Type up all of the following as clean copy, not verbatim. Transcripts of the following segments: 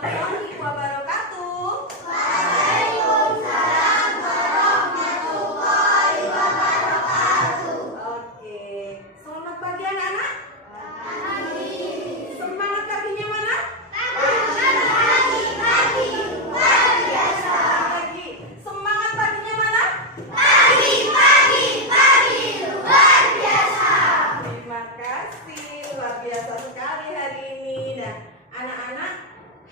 warahmatullahi wabarakatuh. Waalaikumsalam warahmatullahi wabarakatuh. Oke, selamat pagi anak-anak. Pagi. Semangat paginya mana? Pagi, luar biasa. Pagi. Semangat paginya mana? Pagi, luar biasa. Terima kasih, luar biasa sekali hari ini. Nah, anak-anak,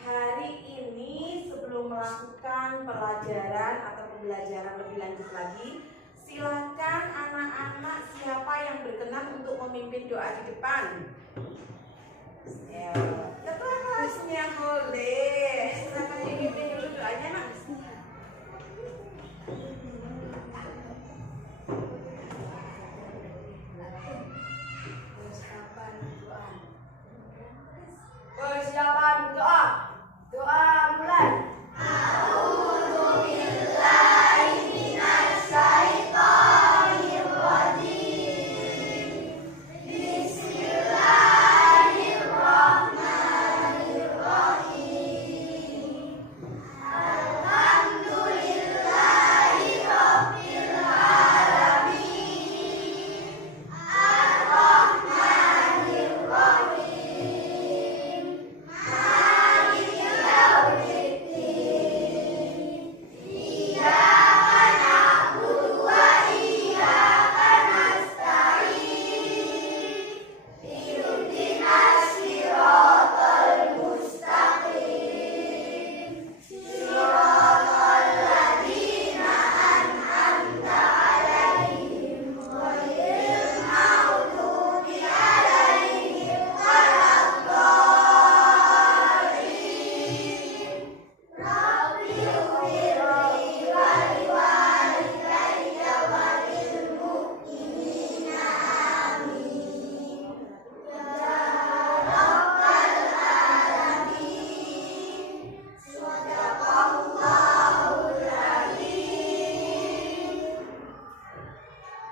hari ini sebelum melakukan pelajaran atau pembelajaran lebih lanjut lagi, silakan anak-anak siapa yang berkenan untuk memimpin doa di depan. Ya, ketua kelasnya boleh. Silakan dipimpin dulu doanya, Nak. Persiapan doa. Doa mulai.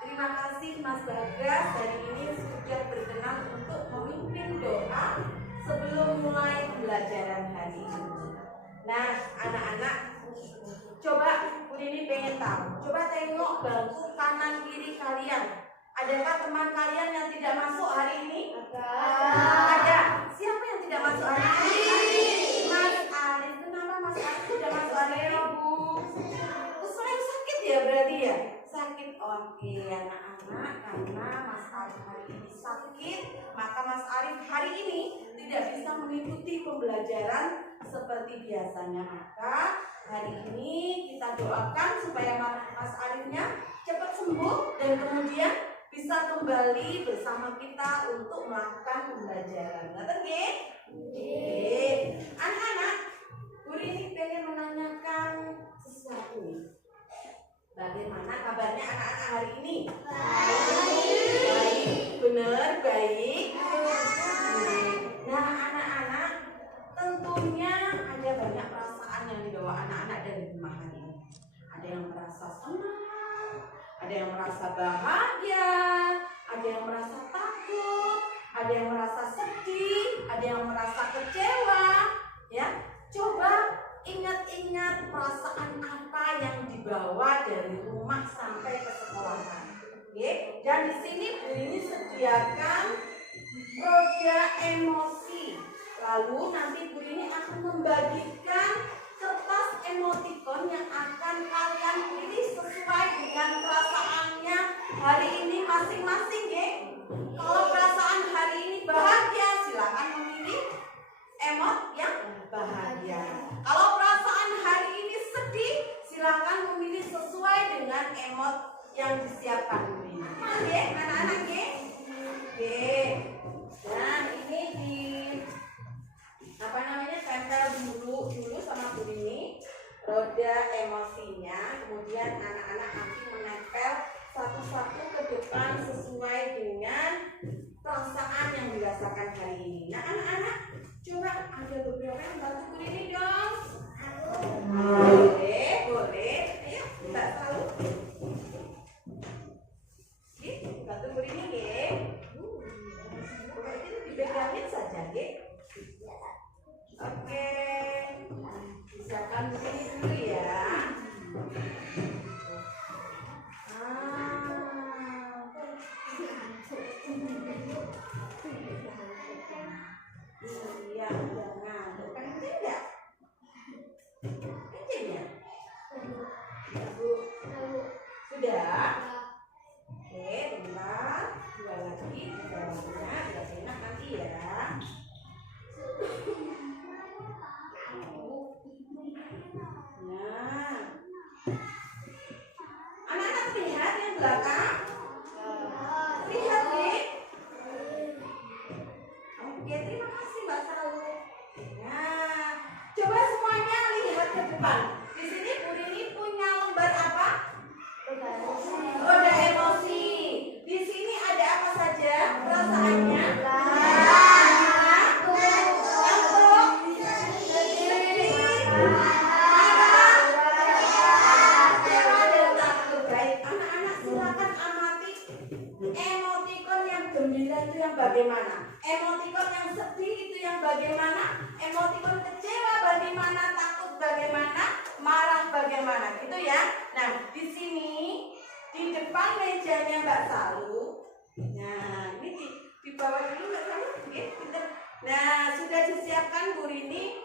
Terima kasih Mas Bagas, hari ini sudah berkenan untuk memimpin doa sebelum mulai pembelajaran hari ini. Nah, anak-anak, coba Bu Nini pengen tahu, coba tengok bangku kanan kiri kalian. Adakah teman kalian yang tidak masuk hari ini? Ada. Siapa yang tidak masuk hari ini? Mas Arif. Kenapa Mas Arif tidak masuk hari ini, Bu? Selain sakit ya berarti ya? Sakit. Oke anak-anak, karena Mas Arif hari ini sakit, maka Mas Arif hari ini tidak bisa mengikuti pembelajaran seperti biasanya. Maka hari ini kita doakan supaya Mas Arifnya cepat sembuh dan kemudian bisa kembali bersama kita untuk melakukan pembelajaran. Ngerti nggih? Nggih. Anak-anak, Bu Rini pengen menanyakan sesuatu nih. Bagaimana kabarnya anak-anak hari ini? Baik. Benar, baik. Nah, anak-anak, tentunya ada banyak perasaan yang dibawa anak-anak dari rumah hari ini. Ada yang merasa senang, ada yang merasa bahagia, ada yang merasa takut, ada yang merasa sedih, ada yang merasa kecewa. Ya, coba ingat-ingat perasaan apa yang dibawa dari rumah sampai ke sekolahan. Oke, dan di sini Bu ini sediakan roda emosi. Lalu nanti Bu ini akan membagikan kertas emoticon yang akan kalian pilih sesuai dengan perasaannya hari ini masing-masing, ya. Kalau perasaan hari ini bahagia, silakan memilih emot yang bahagia. Kalau perasaan hari ini sedih, silakan memilih sesuai dengan emot yang disiapkan Bu ini. Oke, anak-anak, ya. Oke. Nah, ini di tempel dulu sama Bu ini roda emosinya, kemudian anak-anak nanti menempel satu-satu ke depan sesuai dengan perasaan yang dirasakan hari ini. Nah, anak-anak, coba ada beberapa yang bantu Bu ini dong. Boleh. Ayo, Mbak Salu. Bantu Bu ini, ya. Itu dipegangin saja, ya. Oke. bagaimana gitu ya. Nah, di sini di depan mejanya Mbak Salu. Nah, ini di bawah dulu Mbak Salu. Oke, pinter. Nah, sudah disiapkan Bu Rini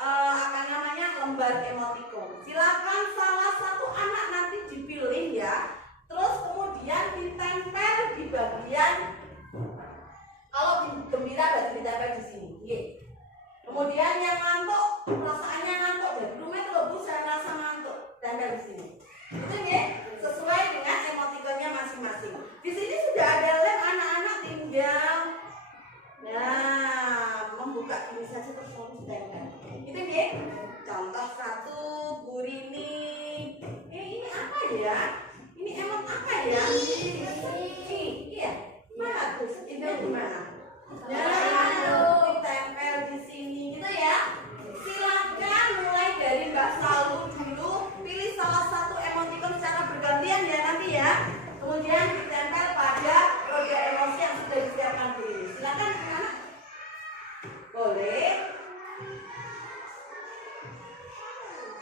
apa namanya lembar emoticon. Silakan salah satu anak nanti dipilih ya. Terus kemudian ditempel di bagian, kalau gembira berarti ditempel di sini. Oke. Kemudian yang ngantuk, perasaannya ngantuk dari rumah itu Bu, saya merasa ngantuk, tempel di sini. Itu ya, sesuai dengan emoticonnya masing-masing. Di sini sudah ada lem, anak-anak tinggal membuka ini saja terus langsung ditempel. Itu ya. Contoh satu, Bu Rini. Ini apa ya? Ini emot apa ya? Ini, iya. Mana tuh? Itu di mana? Nah, ditempel di sini gitu ya. Silakan mulai dari Mbak Salu dulu, pilih salah satu emoticon secara bergantian ya nanti ya. Kemudian ditempel pada roda emosi yang sudah disiapkan dulu. Silakan anak. Boleh.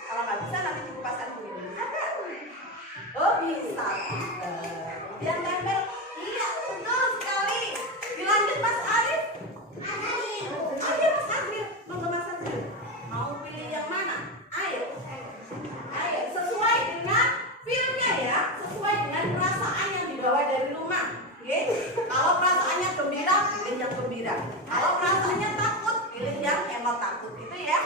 Kalau nggak bisa nanti dikupaskan begini. Bisa nggak? Oh bisa. Kemudian tempel. Iya betul sekali. Dilanjut Mas Arif. Oh iya Mas Arif. Monggo Mas Arif. Mau pilih yang mana? Ayo. Ayo. Sesuai dengan filmnya ya. Sesuai dengan perasaan yang dibawa dari rumah. Oke. Kalau perasaannya gembira, pilih yang gembira. Kalau perasaannya takut, pilih yang emot takut. Itu ya.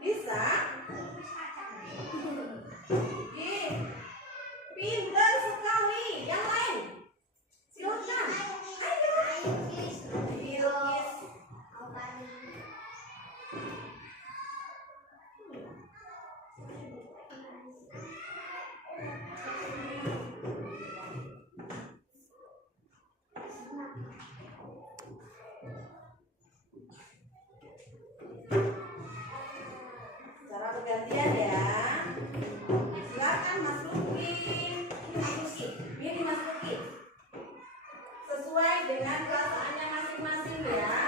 Bisa? Oke. Pintar sekali. Yang lain? Silakan. Ayo. Dilukis. Cara bergantian ya. Silakan Mas Luki. Ini Mas Luki. Sesuai dengan perasaannya masing-masing ya.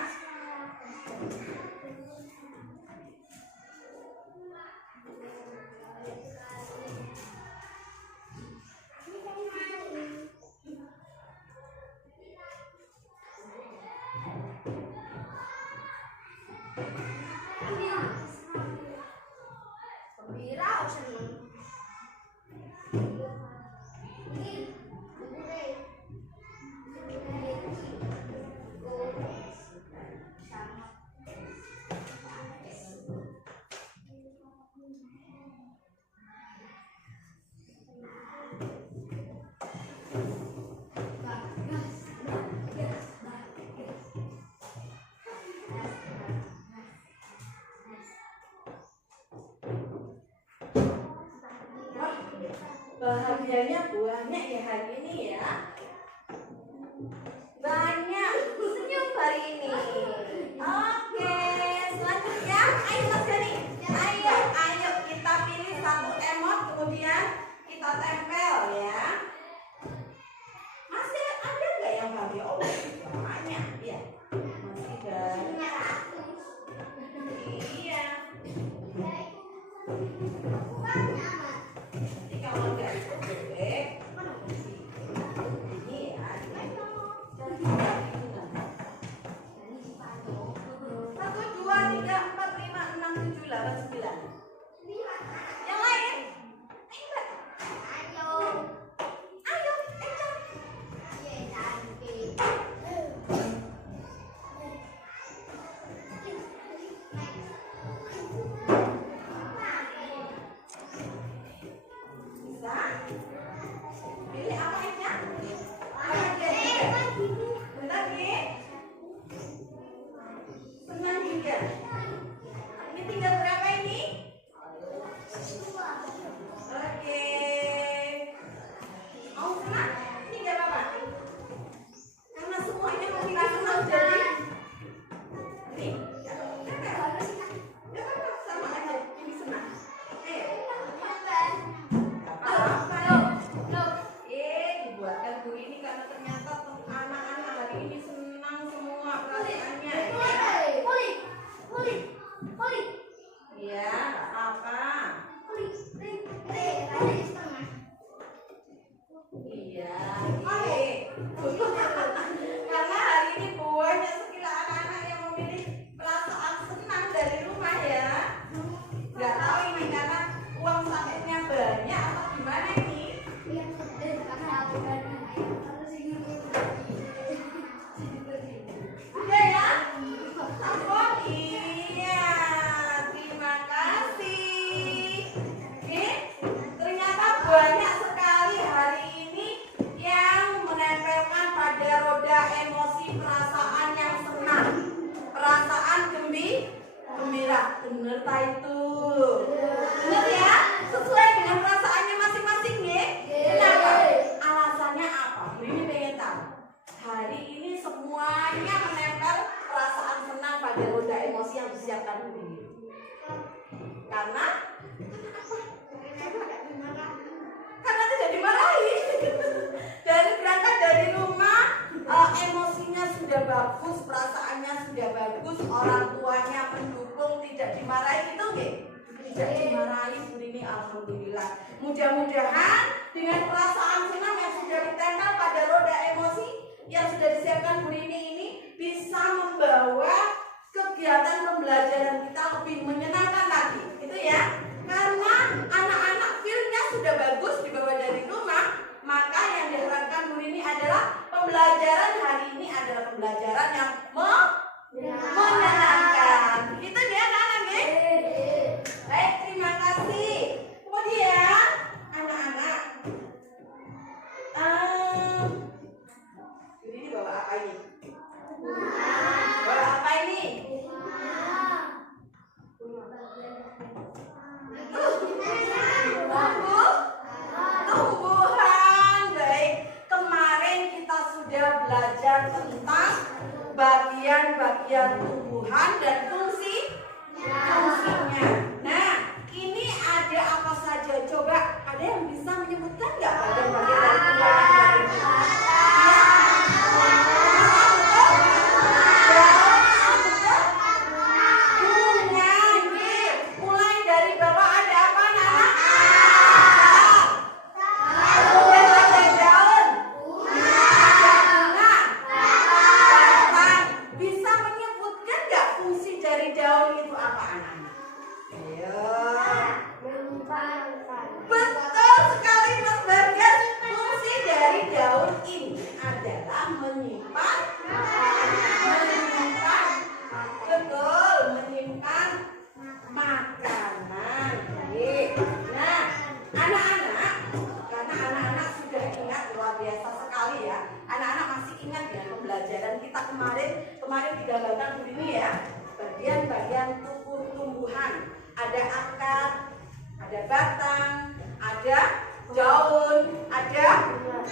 Bahagianya banyak ya hari ini ya. Banyak senyum hari ini. Oke, selanjutnya ayo Mas Gani. Ayo kita pilih satu emot kemudian kita tempel ya. Masih ada nggak yang bahagia? Oh banyak ya. Masih banyak. Iya. Nanti kalau nggak boleh ini ya. 1, 2, 3, 4, 5, 6, 7, 8, 9. Yang lain? Ayo. Bisa? Pilih apa aja? Bentar nih. Senang juga. Ini tinggal berapa ini? Bener tak itu? Bener ya? Sesuai dengan perasaannya masing-masing ya? Kenapa? Alasannya apa? Bu Rini pengen tahu. Hari ini semuanya menempel perasaan senang pada roda emosi yang disiapkan Bu Rini. Karena karena tidak dimarahi. Dari berangkat dari rumah, emosinya sudah bagus, perasaannya sudah bagus, orang tuanya mendukung, tidak dimarahi gitu nggih? Tidak dimarahi Bu Rini, alhamdulillah. Mudah-mudahan dengan perasaan senang yang sudah ditempel pada roda emosi yang sudah disiapkan Bu Rini ini bisa membawa kegiatan pembelajaran kita lebih menyenangkan lagi, gitu ya. Karena anak-anak feel-nya sudah bagus dibawa dari rumah, maka yang diharapkan Bu Rini adalah pembelajaran hari ini adalah pembelajaran yang menyenangkan. Begitu ya anak-anak nggih? Baik, terima kasih. Kemudian anak-anak, Bu Rini bawa apa ini? Bawa apa ini? Tumbuhan. Baik, kemarin kita sudah belajar tentang bagian-bagian tumbuhan dan fungsinya. Nah, ini ada apa saja? Coba ada yang bisa menyebutkan nggak bagian-bagian dari tumbuhan? Mulai dari bawah ada apa, Nana? Kemudian ada daun, bunga, batang. Bisa menyebutkan nggak fungsi dari daun itu apa, anak-anak? Ayo. Betul sekali, Mas Bagas. Fungsi dari daun ini adalah menyimpan, betul, menyimpan makanan. Nah, anak-anak, karena anak-anak sudah ingat, luar biasa sekali ya. Anak-anak masih ingat dengan pembelajaran kita kemarin digambarkan begini ya. Bagian-bagian tumbuhan. Ada akar, ada batang, ada daun, ada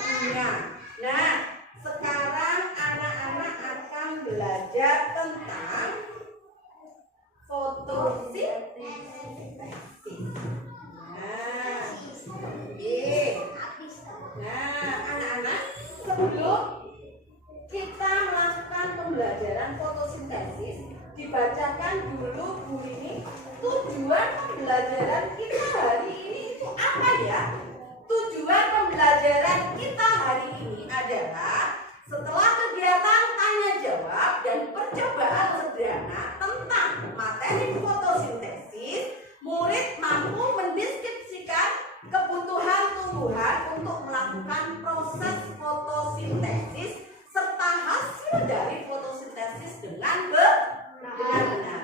bunga. Nah, sekarang anak-anak akan belajar tentang fotosintesis. Nah, anak-anak, sebelum kita melakukan pembelajaran fotosintesis, dibacakan dulu Bu Rini tujuan pembelajaran kita hari ini itu apa ya? Tujuan pembelajaran kita hari ini adalah setelah kegiatan tanya jawab dan percobaan sederhana tentang materi fotosintesis, murid mampu mendeskripsikan kebutuhan tumbuhan untuk melakukan proses fotosintesis serta hasil dari fotosintesis dengan benar.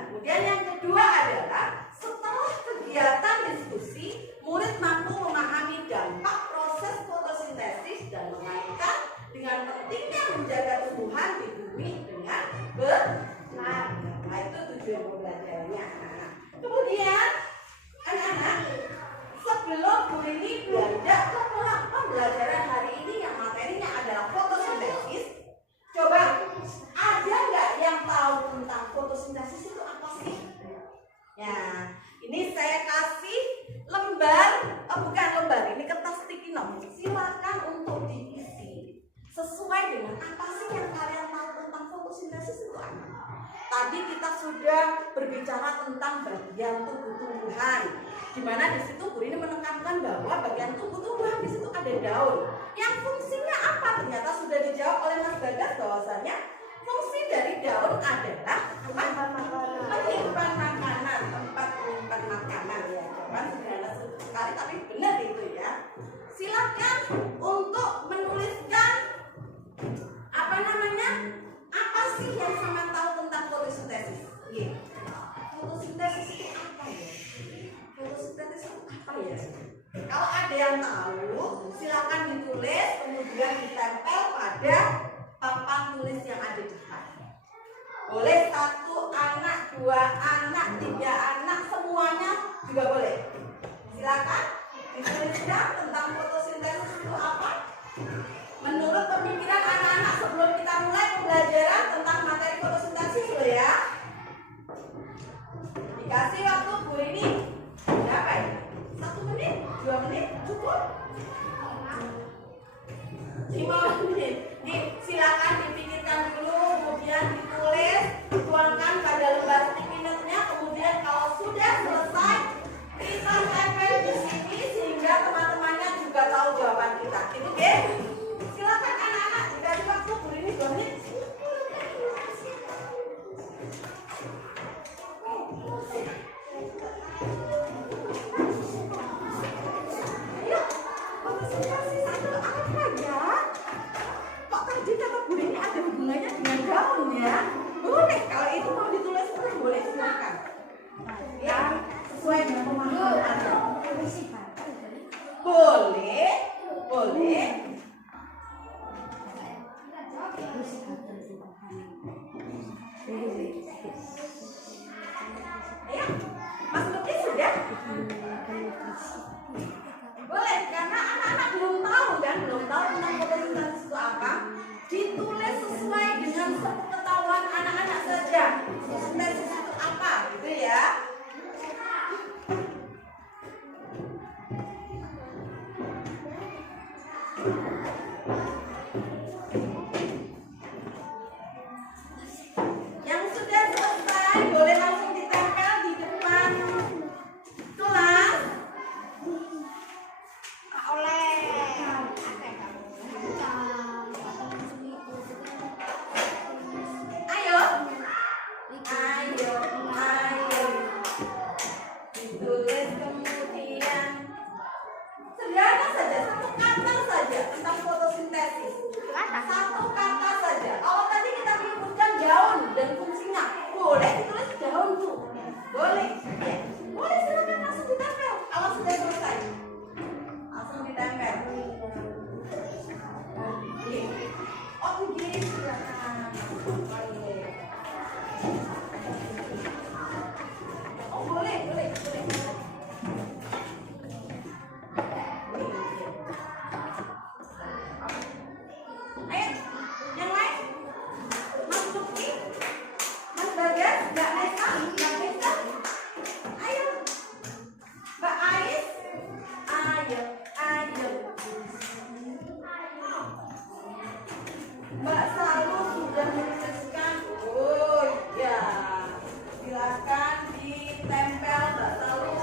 Kemudian yang kedua adalah setelah kegiatan diskusi, murid mampu memahami dampak proses fotosintesis dan mengaitkan dengan pentingnya menjaga tumbuhan di bumi dengan benar. Nah, itu tujuan pembelajarannya. Kemudian anak-anak, sebelum Bu Rini beranjak ke pembelajaran hari ini yang materinya adalah fotosintesis, coba ada nggak yang tahu tentang fotosintesis itu apa sih? Ya, ini saya kasih ini kertas sticky note. Silakan untuk diisi sesuai dengan apa sih yang kalian tahu tentang fotosintesis itu apa? Tadi kita sudah berbicara tentang bagian tubuh tumbuhan, di mana di situ Bu Rini menekankan bahwa bagian tubuh tumbuhan di situ ada daun. Yang fungsinya apa? Ternyata sudah dijawab oleh Mas Bagas bahwasanya fungsi dari daun adalah menyimpan makanan, tempat menyimpan makanan ya. Jawaban sederhana sekali tapi benar itu ya. Silakan untuk menuliskan apa sih yang sama tahu tentang fotosintesis? Fotosintesis itu apa ya? Fotosintesis itu apa ya? Kalau ada yang tahu, silakan ditulis kemudian ditempel pada papan tulis yang ada di depan. Boleh 1 anak, 2 anak, 3 anak, waktu Bu Rini berapa ya? 1 menit, 2 menit, cukup? 5 menit. Nih, silakan dipikirkan dulu, kemudian ditulis, tuangkan pada lembar sticky note-nya. Kemudian kalau sudah selesai, kita tempel di sini sehingga teman-temannya juga tahu jawaban kita. Gitu, oke? Silakan anak-anak, dikasih waktu Bu Rini 2 menit. Ayo, konsentrasi satu apa ya? Kok tadi kata Bu Rini ada hubungannya dengan gaun ya? Boleh, kalau itu mau ditulis ulang boleh silakan. Ya, sesuai dengan pemahaman Anda. Boleh, boleh. Ayo, Mas Lutfi sudah? Boleh, karena anak-anak belum tahu kan, belum tahu tentang fotosintesis itu apa. Ditulis sesuai dengan sepengetahuan anak-anak saja. Fotosintesis itu apa, gitu ya? Yang sudah selesai boleh langsung ditempel di depan kelas. Ayo, ayo, ayo. Ditulis kemudian. Sederhana saja, satu kata saja tentang fotosintesis. Satu kata saja. Kalau tadi kita menyebutkan daun dan fungsinya, boleh ditulis daun tuh. Boleh. Ya. Boleh, silakan langsung ditempel. Kalau sudah selesai, langsung ditempel. Oke. Oh, begini silakan. Oh, boleh, boleh, boleh. Ayo, yang lain. Mas Lutfi, Mas Bagas, Mbak Nesa, Mbak Nesa. Ayo, Mbak Ais. Ayo, ayo. Mbak Salu sudah menuliskan. Oh ya, silakan ditempel Mbak Salu.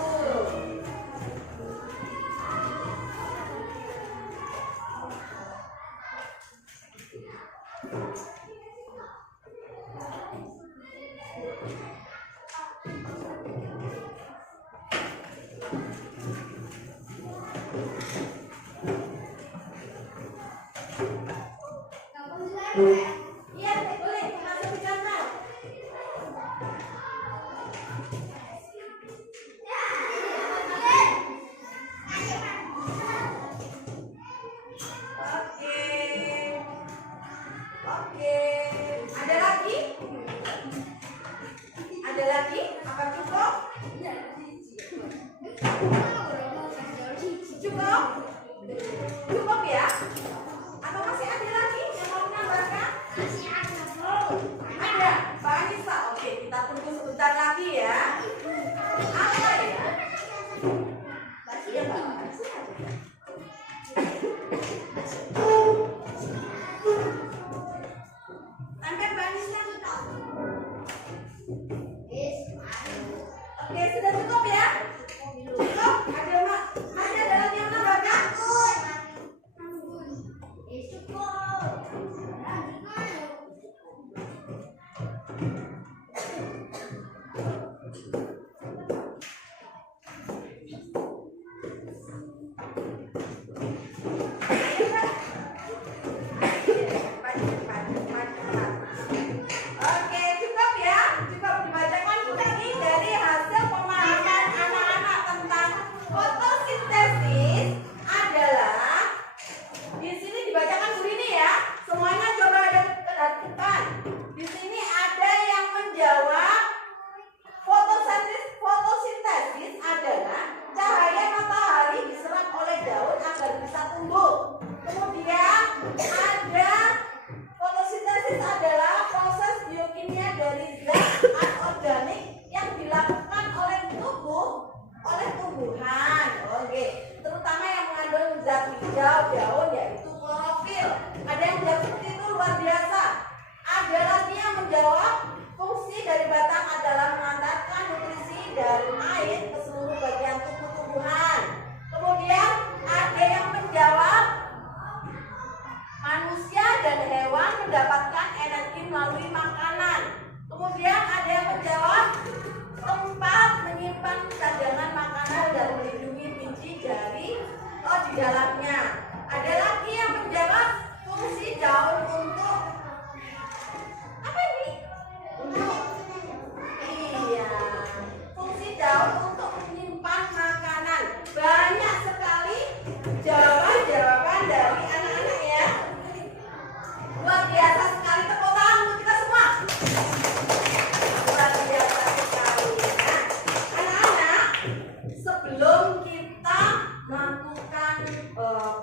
Iya, boleh masuk di kantor. Oke. Oke. Ada lagi? Ada lagi? Apa cukup? Cukup? Cukup ya? Atau masih ada lagi yang mau menambahkan? Ada, Mbak Anissa. Oke, kita tunggu sebentar lagi ya. Apa ya? Masih ya, Mbak? Masih ada. Tempel Mbak Anissa. Oke, sudah cukup ya? Cukup? Masih ada lagi yang menambahkan? Oke, cukup ya? Cukup dibacakan ini dari hasil pemahaman menyimpan cadangan makanan dan melindungi biji dari di dalamnya. Ada lagi yang menjawab fungsi daun untuk apa ini? Iya, fungsi daun untuk menyimpan makanan. Banyak sekali jawaban dari anak-anak ya. Luar biasa sekali, tepuk tangan untuk kita semua. Luar biasa sekali. Nah, anak-anak, sebelum kita melakukan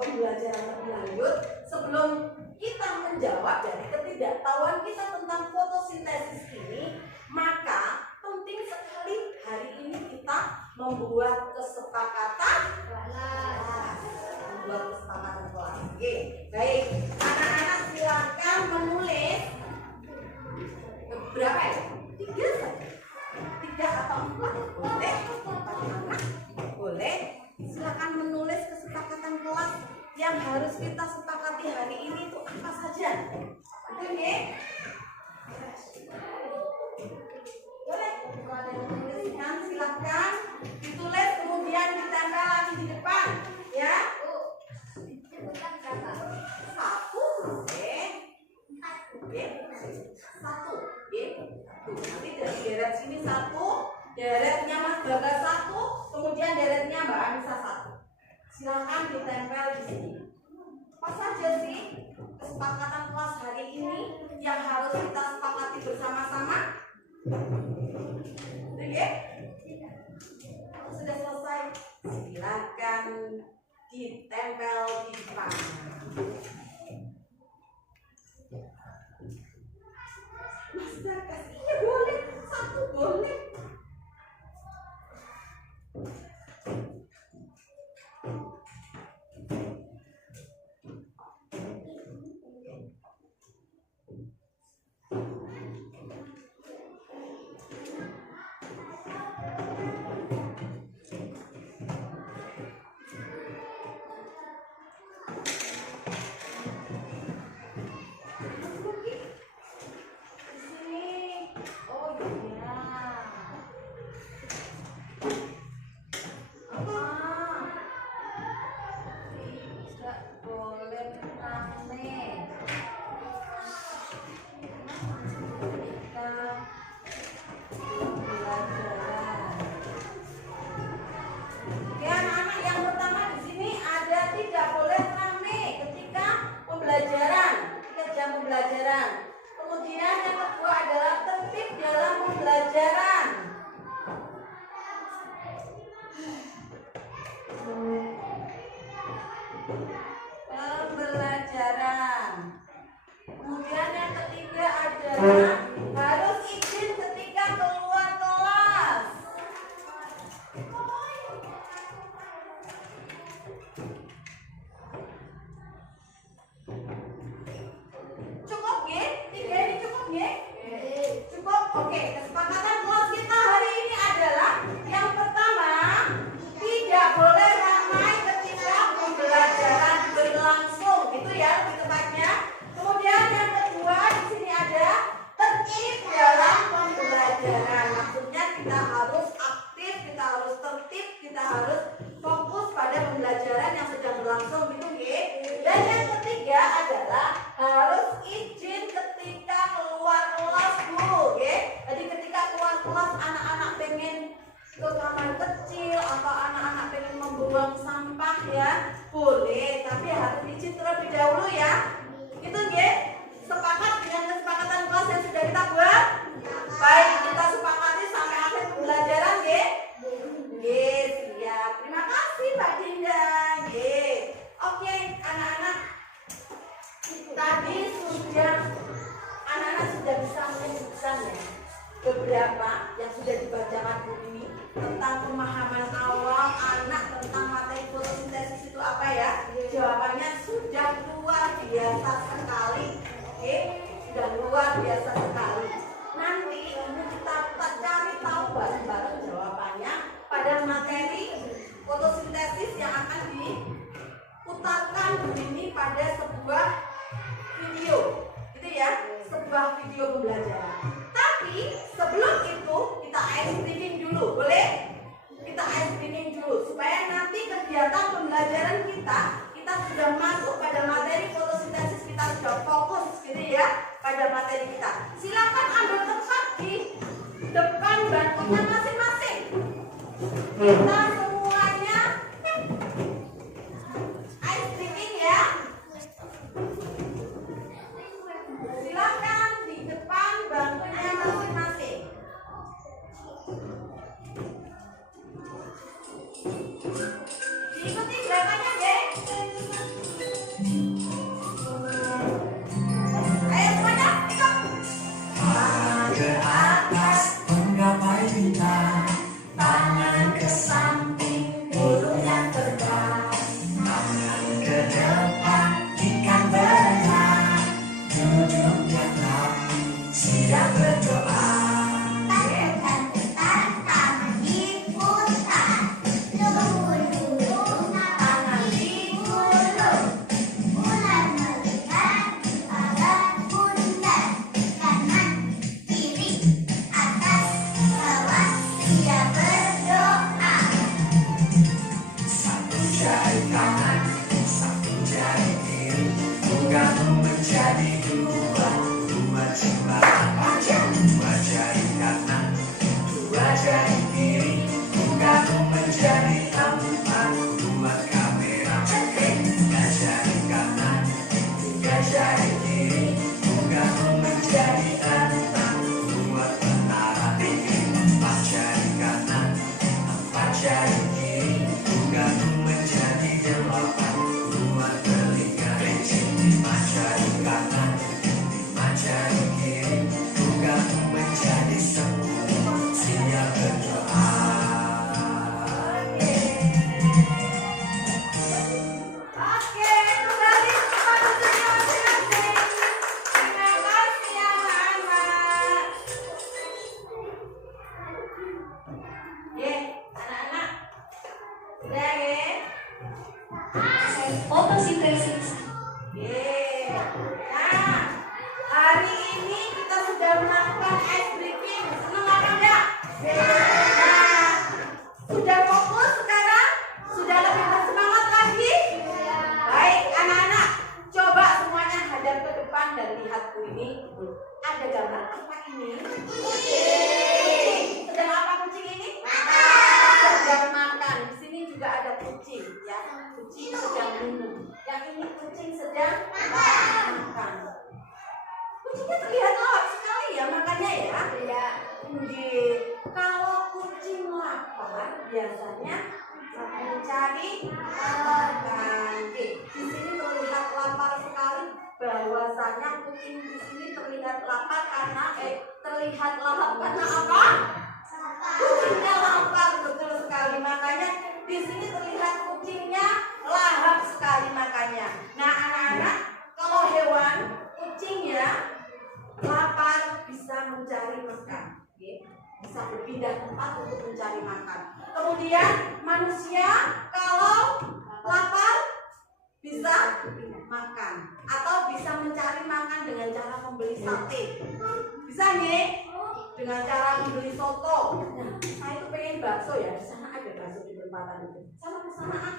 pembelajaran lebih lanjut, sebelum kita menjawab dari ketidaktahuan kita tentang fotosintesis ini, maka penting sekali hari ini kita membuat kesepakatan kelas. Oke, baik. Anak-anak silakan menulis berapa ya? 3 saja. 3 atau 4 boleh. 4 anak boleh. Silakan menulis kesepakatan kelas yang harus kita sepakati hari ini itu apa saja. Oke? Boleh. Kalau ada yang menuliskan silakan ditulis kemudian ditempel lagi di depan, ya. 1 boleh. Oke. 1. Oke. Tuh, nanti dari deret sini 1, deretnya Mas Bagas 1, kemudian deretnya Mbak Anissa 1. Silakan ditempel di sini. Apa saja sih kesepakatan kelas hari ini yang harus kita sepakati bersama-sama? Oke? Kalau sudah selesai, silakan ditempel di depan. Mas Bagas, iya boleh, 1 boleh. Kemudian yang kedua adalah tertib dalam pembelajaran. Kemudian yang ketiga adalah harus izin ketika keluar kelas. Cukup ya? 3 ini cukup ya? Cukup? Oke, kesepakatan kelas kita hari ini adalah yang pertama, tidak boleh ramai ketika pembelajaran berlangsung, gitu ya lebih tepatnya. Kemudian yang kedua di sini ada tertib dalam pembelajaran. Maksudnya kita harus aktif, kita harus tertib, kita harus fokus pada pembelajaran yang sedang berlangsung, gitu ya. Dan yang ketiga adalah harus izin ketika keluar kelas dulu, ya. Jadi ketika keluar kelas anak-anak pengen ke kamar kecil atau anak-anak pengen membuang sampah ya boleh, tapi harus izin terlebih dahulu ya. Gitu ya. Sepakat dengan kesepakatan kelas yang sudah kita buat? Baik, kita sepakati sampai akhir pembelajaran ya. Yes, siap. Terima kasih Mbak Dinda. Oke, anak-anak. Tadi anak-anak sudah bisa menyebutkan ya beberapa yang sudah dibacakan Bu ini tentang pemahaman awal anak tentang materi fotosintesis itu apa ya? Jawabannya sudah luar biasa sekali. Oke, sudah luar biasa sekali. Nanti kita cari tahu bareng-bareng jawabannya pada materi fotosintesis yang akan diputarkan begini pada sebuah video, gitu ya, sebuah video pembelajaran. Tapi sebelum itu kita ice creaming dulu, boleh? sudah masuk pada materi fotosintesis, kita sudah fokus gitu ya pada materi kita. Silakan ambil tempat di depan bangkunya masing-masing. Kita semuanya ice breaking ya. Silakan di depan bangkunya masing-masing. Diikuti gerakannya, deh. Ayo semuanya, ikut. Ke atas menggapai bintang, tangan ke samping burung yang terbang, tangan ke depan ikan berenang, duduk yang rapi siap berdoa. Tangan tangan diputar, lurus tangan digulung, mulai melihat pada pundak, kanan kiri atas bawah siap berdoa. Satu jari kanan, satu jari kiri, menggabung menjadi dua, dua jembatan panjang, dua jari kanan, dua jari kiri, menggabung menjadi empat, dua kamera cekik, tiga jari kanan, tiga jari kiri, menggabung menjadi enam, dua tentara tinggi, empat jari kanan, empat jari kiri, menggabung menjadi delapan, dua telinga licin, lima jari kanan, lima jari kiri, menggabung menjadi sepuluh, siap berdoa. Oke, kembali ke tempat duduknya masing-masing. Terima kasih ya anak-anak. Ye, anak-anak. Udah ye. Fotosintesis. Ye. Nah, hari ini kita sudah melakukan ice breaking. Senang apa enggak? Nah, sudah fokus sekarang? Sudah lebih bersemangat lagi? Baik, anak-anak, coba semuanya hadap ke depan dan lihat ini. Ada gambar apa ini? Kucing. Sedang apa kucing ini? Sedang makan. Di sini juga ada kucing, ya. Kucing sedang minum. Yang ini kucing sedang makan. Kucingnya terlihat lawak sekali ya makannya ya. Iya. Kalau kucing lapar biasanya mencari makan. Di sini terlihat lapar sekali. Bahwasanya kucing di sini terlihat lapar karena terlihat lahap karena apa? Kucingnya lapar, betul sekali. Makanya di sini terlihat kucingnya lahap sekali makannya. Nah, anak-anak, kalau hewan kucingnya lapar bisa mencari makan, oke? Bisa berpindah tempat untuk mencari makan. Kemudian manusia kalau lapar bisa makan atau bisa mencari makan dengan cara membeli sate. Bisa nih? Dengan cara membeli soto. Nah, saya itu pengen bakso ya. Di sana ada bakso di perempatan itu. Sama ke sana ah.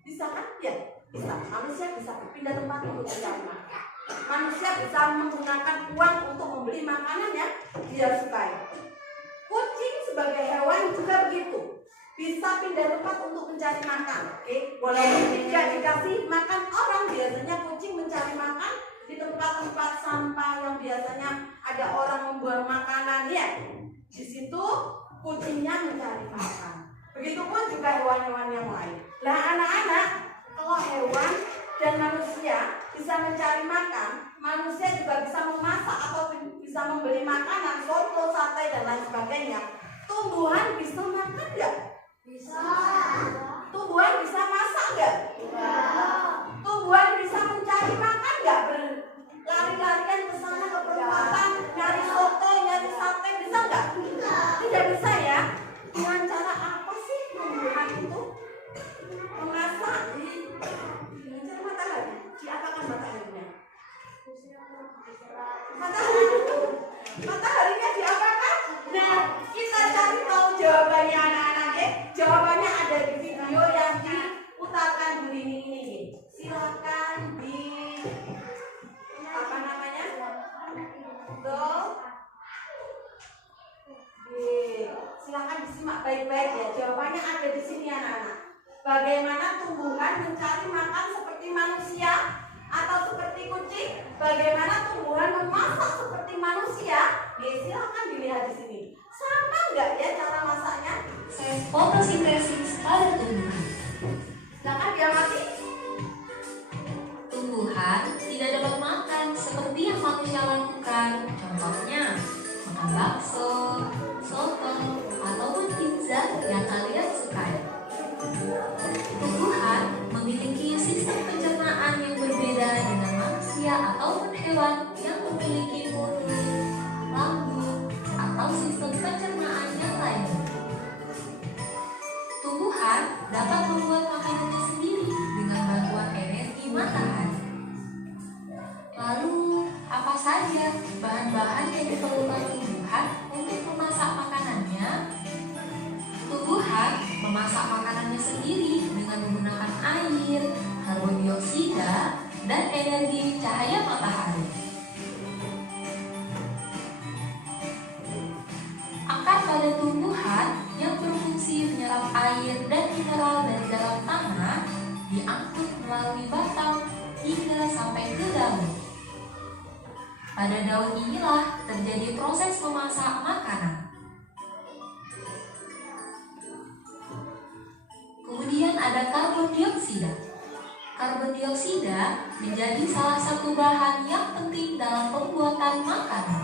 Bisa kan? Ya, bisa. Manusia bisa berpindah tempat untuk mencari makan. Manusia bisa menggunakan uang untuk membeli makanan yang dia sukai. Kucing sebagai hewan juga begitu. Bisa pindah tempat untuk mencari makan. Oke, walaupun tidak dikasih makan orang, biasanya kucing mencari makan di tempat-tempat sampah yang biasanya ada orang membuang makanan ya. Di situ kucingnya mencari makan. Begitupun juga hewan-hewan yang lain. Nah, anak-anak, kalau hewan dan manusia bisa mencari makan, manusia juga bisa memasak atau bisa membeli makanan, soto, sate dan lain sebagainya. Tumbuhan bisa makan nggak? Bisa. Tumbuhan bisa masak nggak? Tumbuhan bisa mencari makan nggak? Berlari-larian ke sana ke perempatan, nyari soto, nyari sate, bisa nggak? Tidak bisa ya. Dengan cara apa sih tumbuhan itu memasak? Dengan cara matahari. Diapakan mataharinya? Mataharinya diapakan? Nah, kita cari tahu jawabannya anak-anak ya. Jawabannya ada di video yang diputarkan di ini. Silakan Jawabannya ada di sini anak-anak. Bagaimana tumbuhan mencari makan seperti manusia atau seperti kucing? Bagaimana tumbuhan memasak seperti manusia? Silahkan dilihat di sini. Sama nggak ya cara masaknya? Fotosintesis pada tumbuhan. Silakan diamati. Tumbuhan tidak dapat makan seperti yang manusia lakukan. Contohnya, makan bakso, soto, ataupun pizza yang kalian sukai. Tumbuhan memiliki sistem pencernaan yang berbeda dengan manusia ataupun hewan yang memiliki mulut, lambung, atau sistem pencernaan yang lain. Tumbuhan dapat membuat makanannya sendiri dengan bantuan energi matahari. Lalu, apa saja bahan-bahan yang diperlukan tumbuhan untuk memasak makanannya? Tumbuhan memasak makanannya sendiri dengan menggunakan air, karbon dioksida, dan energi cahaya matahari. Akar pada tumbuhan yang berfungsi menyerap air dan mineral dari dalam tanah diangkut melalui batang hingga sampai ke daun. Pada daun inilah terjadi proses memasak makanan. Kemudian ada karbon dioksida. Karbon dioksida menjadi salah satu bahan yang penting dalam pembuatan makanan.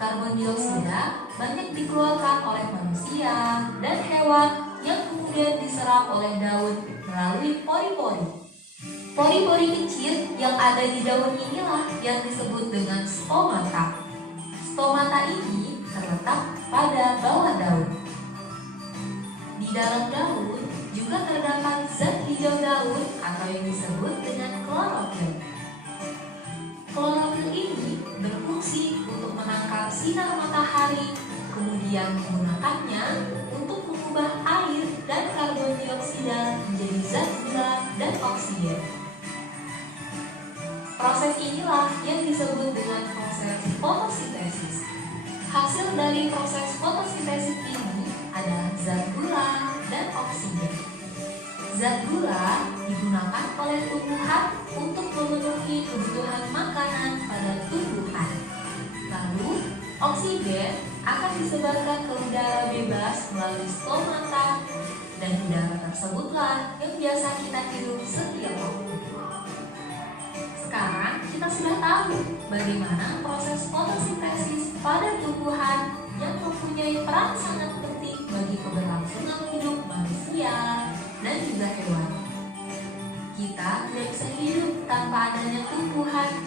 Karbon dioksida banyak dikeluarkan oleh manusia dan hewan yang kemudian diserap oleh daun melalui pori-pori. Pori-pori kecil yang ada di daun inilah yang disebut dengan stomata. Stomata ini terletak pada bawah daun. Di dalam daun juga terdapat zat hijau daun atau yang disebut dengan klorofil. Klorofil ini berfungsi untuk menangkap sinar matahari, kemudian menggunakannya untuk mengubah air dan karbon dioksida menjadi zat gula dan oksigen. Proses inilah yang disebut dengan proses fotosintesis. Hasil dari proses fotosintesis ini adalah zat gula dan oksigen. Zat gula digunakan oleh tumbuhan untuk memenuhi kebutuhan makanan pada tumbuhan. Lalu, oksigen akan disebarkan ke udara bebas melalui stomata, dan udara tersebutlah yang biasa kita hirup setiap waktu. Sekarang kita sudah tahu bagaimana proses fotosintesis pada tumbuhan yang mempunyai peran sangat penting bagi keberlangsungan hidup manusia dan juga hewan. Kita tidak bisa hidup tanpa adanya tumbuhan.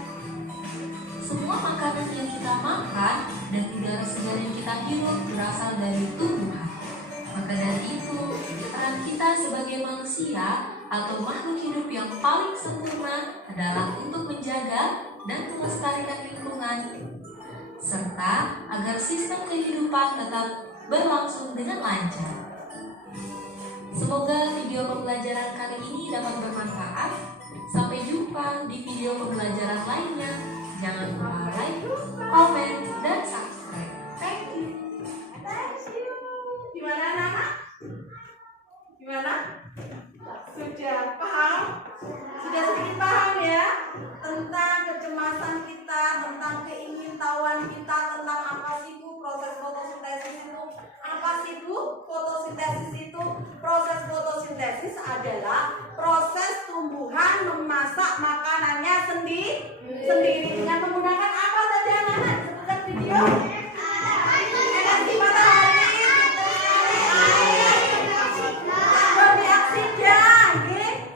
Semua makanan yang kita makan dan udara segar yang kita hirup berasal dari tumbuhan. Maka dari itu, peran kita sebagai manusia atau makhluk hidup yang paling sempurna adalah untuk menjaga dan melestarikan lingkungan, serta agar sistem kehidupan tetap berlangsung dengan lancar. Semoga video pembelajaran kali ini dapat bermanfaat. Sampai jumpa di video pembelajaran lainnya. Jangan lupa like, komen, dan subscribe. Thank you. Gimana anak-anak? Gimana? Sudah paham? Sudah sedikit paham ya? Tentang kecemasan kita, tentang keingintahuan kita, tentang apa sih Bu proses fotosintesis itu? Apa sih Bu fotosintesis itu? Proses fotosintesis adalah proses tumbuhan memasak makanannya sendiri dengan menggunakan apa tadi anak-anak? Sebutkan video. Energi matahari, air, karbon dioksida,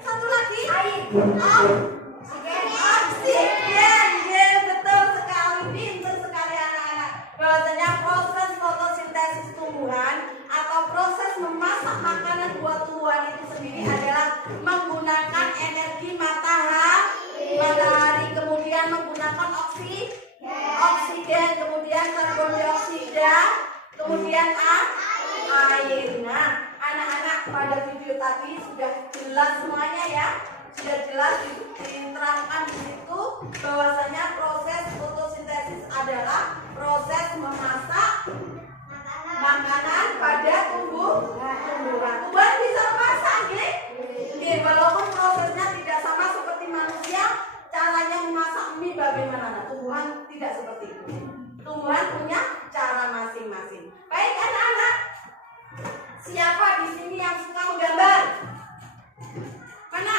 satu lagi oksigen. Betul sekali, pintar sekali anak-anak. Bahwasanya proses fotosintesis tumbuhan atau proses memasak makanan buat tumbuhan itu sendiri adalah menggunakan energi matahari, kemudian menggunakan oksigen, kemudian karbon dioksida, kemudian air. Nah, anak-anak pada video tadi sudah jelas semuanya ya, sudah jelas diterangkan di situ bahwasanya proses fotosintesis adalah proses memasak makanan pada tumbuhan. Tumbuhan bisa memasak, nggih? Nggih, walaupun prosesnya tidak sama seperti manusia, caranya memasak mie bagaimana? Tumbuhan tidak seperti itu. Tumbuhan punya cara masing-masing. Baik anak-anak, siapa di sini yang suka menggambar? Mana?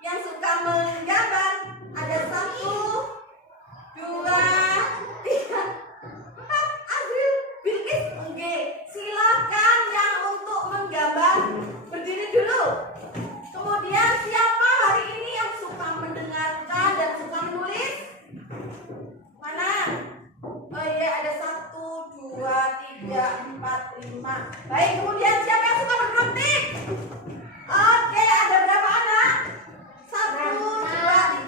Yang suka menggambar? Ada 1, 2, 3, 4. Azril, Bilkis, oke. Silakan yang untuk menggambar berdiri dulu. Kemudian siapa hari ini yang suka mendengarkan dan suka menulis? Mana? Oh iya, ada 1, 2, 3, 4, 5. Baik, kemudian siapa yang suka berpraktik? Oke, ada berapa anak? 1, 2,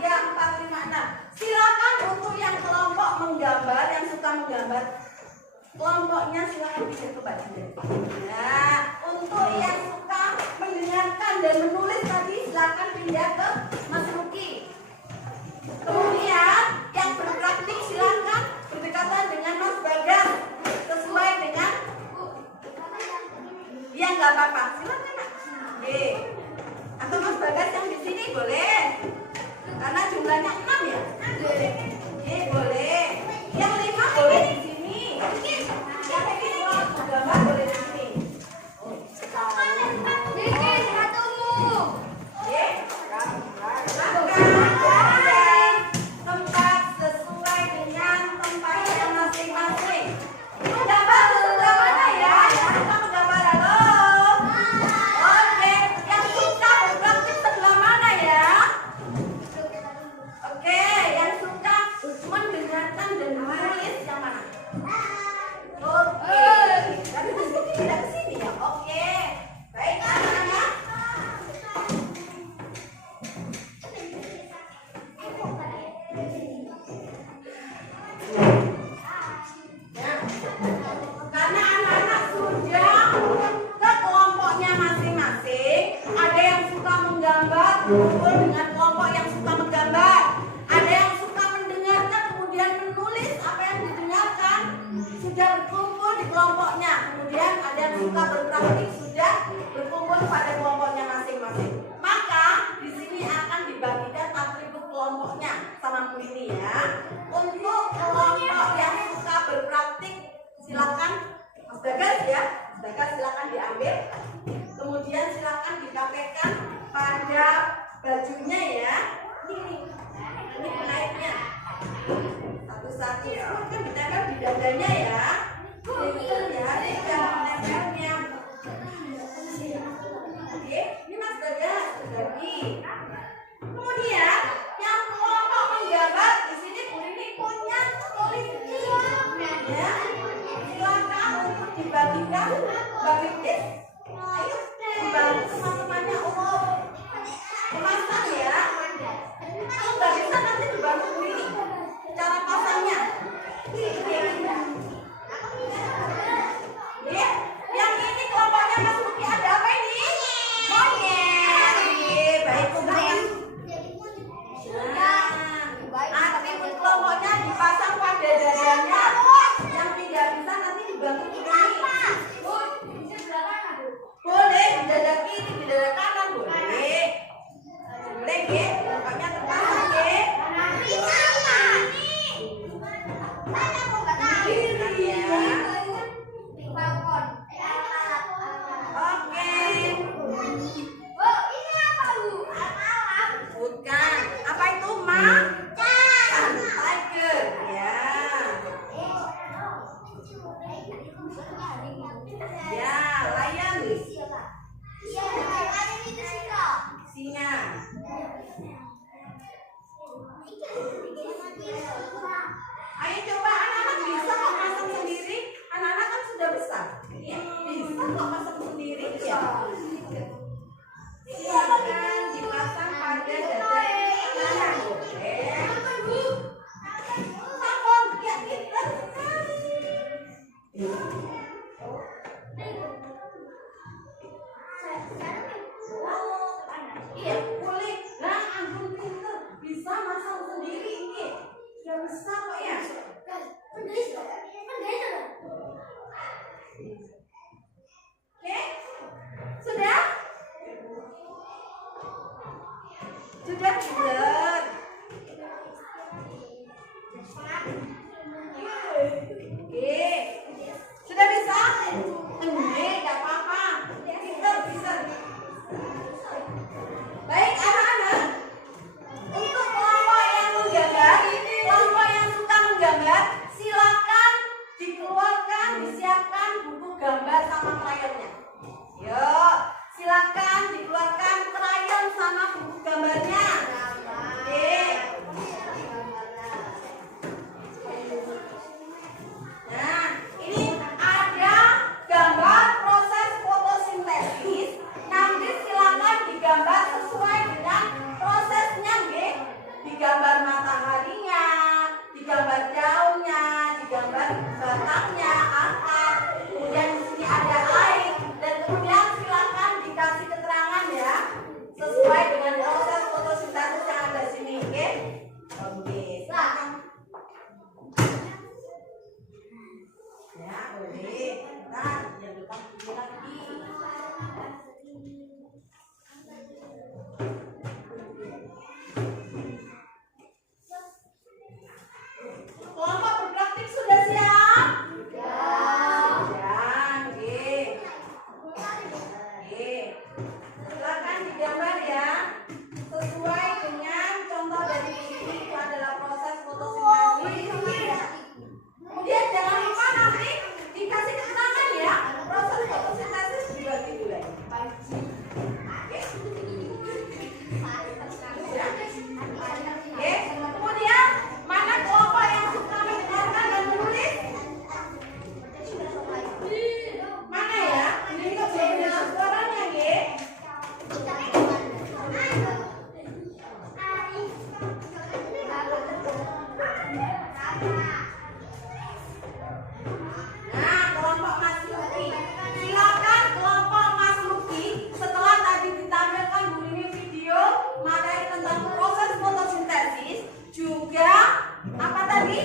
3, 4, 5, 6. Silakan untuk yang kelompok menggambar, yang suka menggambar, kelompoknya silakan pindah ke bagian. Nah, untuk yang suka mendengarkan dan menulis tadi silakan pindah ke Mas Ruki. Kemudian yang berpraktik silakan berdekatan dengan Mas Bagas sesuai dengan ya nggak apa-apa, silakan Nak. Oke. Atau Mas Bagas yang di sini boleh, karena jumlahnya 6 ya. Oke, boleh. Yang 5 boleh di sini. Yang ini gambar boleh di sini. Oke. Makan tempat sesuai dengan tempatnya masing-masing. Menggambar sebelah mana ya? Yang suka menggambar, halo. Oke, yang suka berpraktik sebelah mana ya? Oke, yang suka mendengarkan dan menulis yang mana? Oke, dari sini tidak ke sini ya? Oke, baik anak-anak. Ya. Karena anak-anak sudah ke kelompoknya masing-masing, ada yang suka menggambar berkumpul dengan kelompok yang suka menggambar, ada yang suka mendengarkan kemudian menulis apa yang didengarkan, sudah berkumpul di kelompoknya, kemudian ada yang suka berpraktik sudah berkumpul pada kelompoknya masing-masing. Maka di sini akan dibagikan atribut kelompoknya sama Bu ini ya. Untuk kelompok yang suka berpraktik silakan Mas Bagas ya, Mas Bagas silakan diambil, kemudian silakan ditampilkan pada bajunya ya. Ini penaiknya satu-satu, silakan ditempel di dadanya ya. Ini yang menempelnya. Oke, ini Mas Bagas berbagi. Kemudian yang kelompok menggambar di sini Bu ini punya tulis ya. Silakan untuk dibagikan, bagi tips. Ayo dibantu teman-temannya untuk memasang ya. Kalau nggak bisa nanti dibantu Bu ini cara pasangnya. Ya. sudah pinter. Oke, sudah bisa? Enggak, gak apa-apa. Pinter. Baik anak-anak, untuk kelompok yang menggambar, kelompok yang suka menggambar, silakan dikeluarkan, disiapkan buku gambar sama krayonnya. Yuk, silakan dikeluarkan krayon sama buku gambarnya. Oke. Nah, ini ada gambar proses fotosintesis. Nanti silakan digambar sesuai dengan prosesnya, nggih. Digambar mataharinya, digambar daunnya, digambar batangnya, akar. Kemudian di sini ada air dan kemudian silakan dikasih keterangan ya sesuai dengan proses fotosintesis yang ada di sini, oke? Oke, silakan. Ya, boleh. Nah, yang depan ini lagi. Kelompok berpraktik sudah siap? Sudah, oke. Oke. Silakan digambar ya. Sesuai dengan contoh dari sini itu adalah proses fotosintesis. Kemudian jangan lupa nanti dikasih keterangan ya. Proses fotosintesis dibagi dua. Oke. Oke. Kemudian mana kelompok yang suka mendengarkan dan menulis? Mana ya? Ini kok belum dengar suaranya, nggih? Nah, kelompok Mas Luki. Silakan kelompok Mas Luki setelah tadi ditampilkan Bu Rini video materi tentang proses fotosintesis, juga apa tadi?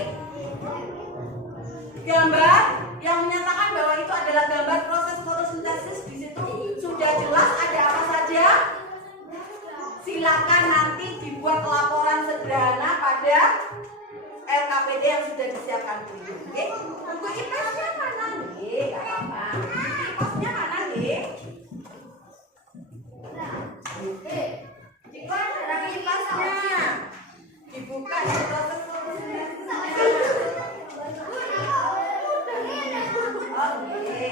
Gambar yang menyatakan bahwa itu adalah gambar proses fotosintesis. Di situ sudah jelas ada apa saja. Silakan nanti dibuat laporan sederhana pada LKPD yang sudah disiapkan dulu. Oke? Buku IPS-nya mana nih? Gak apa-apa. IPS-nya mana nih? Oke. Dikeluarkan dari IPS-nya. Dibuka di proses fotosintesisnya. Oke.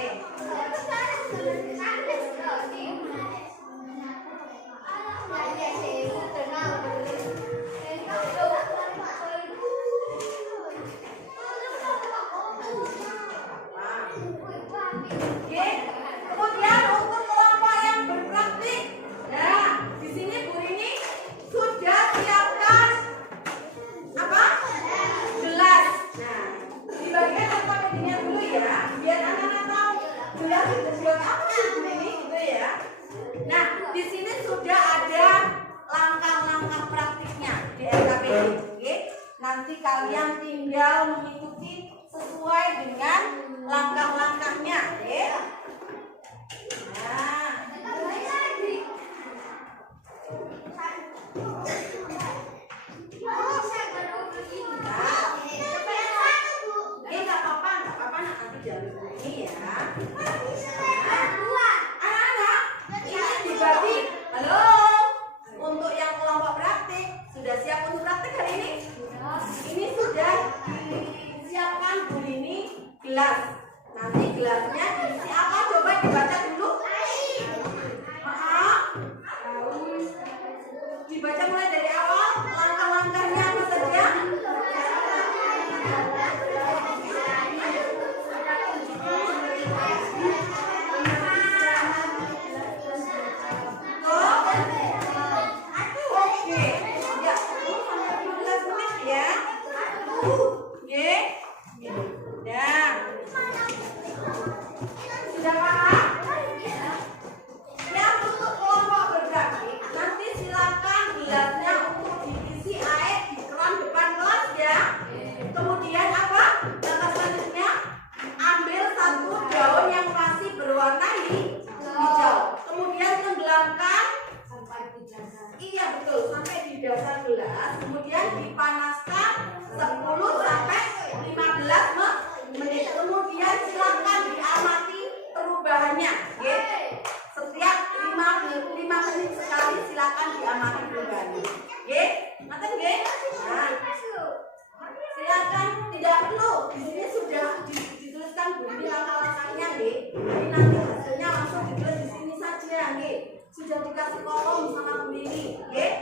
nggih. Sudah dikasih kolom sama Bu Nini, nggih.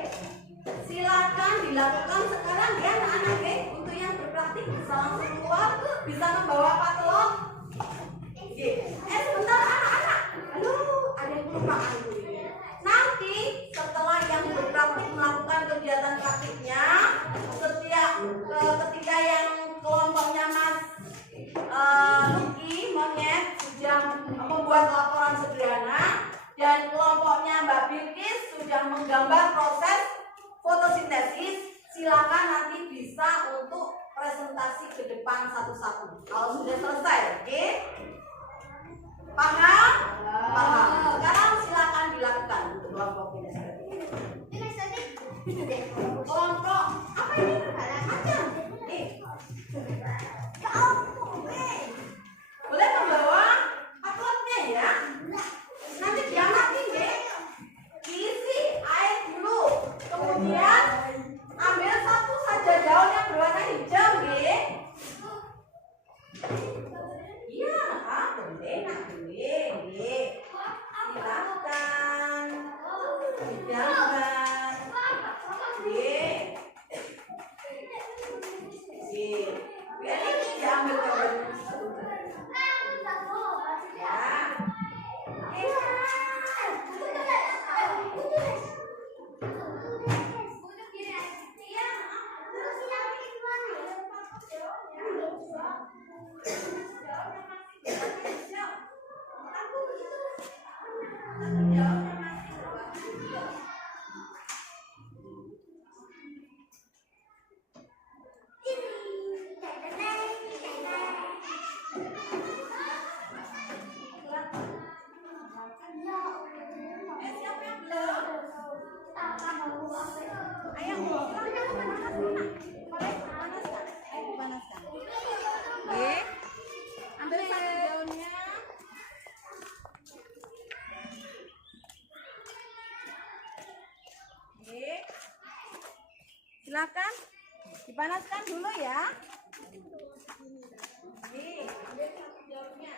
Silakan dilakukan sekarang ya anak-anak, nggih. Untuk yang berpraktik bisa langsung keluar, bisa membawa katalog. Nggih. Sebentar anak-anak. Aduh, ada yang kelupaan Bu Nini. Nanti setelah yang berpraktik melakukan kegiatan praktiknya, ketika yang kelompoknya Mas Luki monyet sudah membuat laporan sederhana dan kelompoknya Mbak Bilkis sudah menggambar proses fotosintesis, silakan nanti bisa untuk presentasi ke depan satu-satu. Kalau sudah selesai, oke? Paham? Paham. Sekarang silakan dilakukan untuk kelompoknya seperti ini. Kelompok apa ini? Macam. Boleh membawa uploadnya ya. Nanti diamati deh. Isi air dulu. Kemudian ambil satu saja daun yang berwarna hijau, nggih. Iya, boleh, nak boleh, nggih. Silakan. Digambar. Nggih. Nggih. Biar ini diambil gambarnya. Silakan dipanaskan dulu ya. Nih, ambil satu daunnya.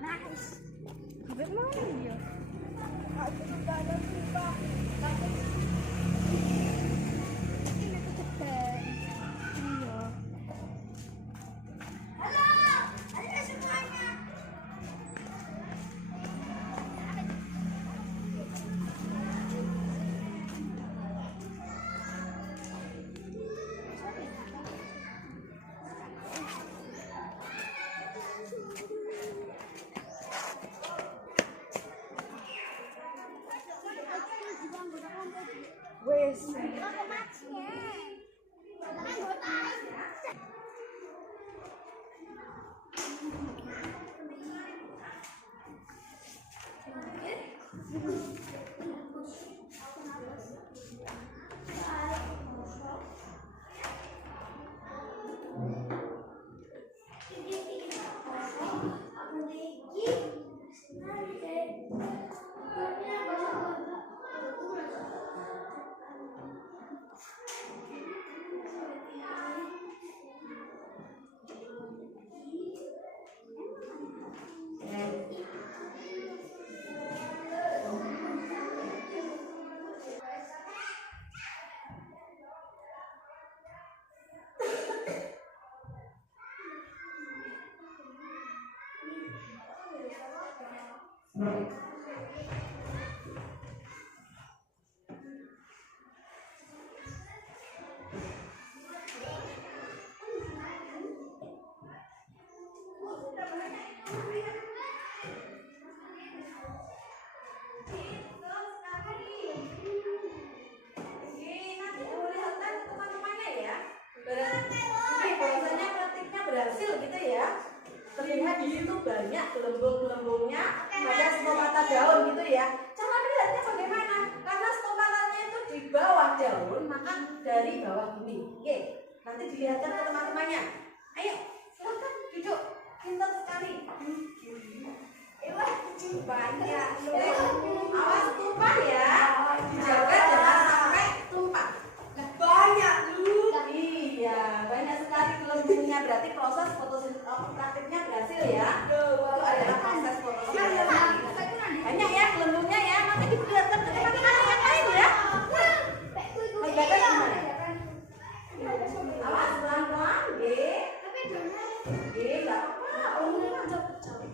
Nice. Habis mau dia. Wes. Berhasil gitu ya. Terlihat di situ banyak gelembung-gelembungnya, ada stomata daun gitu ya. Cara melihatnya bagaimana? Karena stomatanya itu di bawah daun, maka dari bawah ini. Oke, nanti dilihatkan ke teman-temannya. Ayo, silakan duduk. banyak. Awas tumpah ya. Dijaga jangan sampai tumpah. Banyak dulu. Iya, banyak sekali gelembungnya. Berarti proses praktiknya berhasil ya. Itu adalah proses fotosintesis. Banyak ya gelembungnya ya. Nanti diperlihatkan ke teman-teman yang lain ya. Membaca gimana? Awas pelan-pelan, G. G, nggak apa-apa.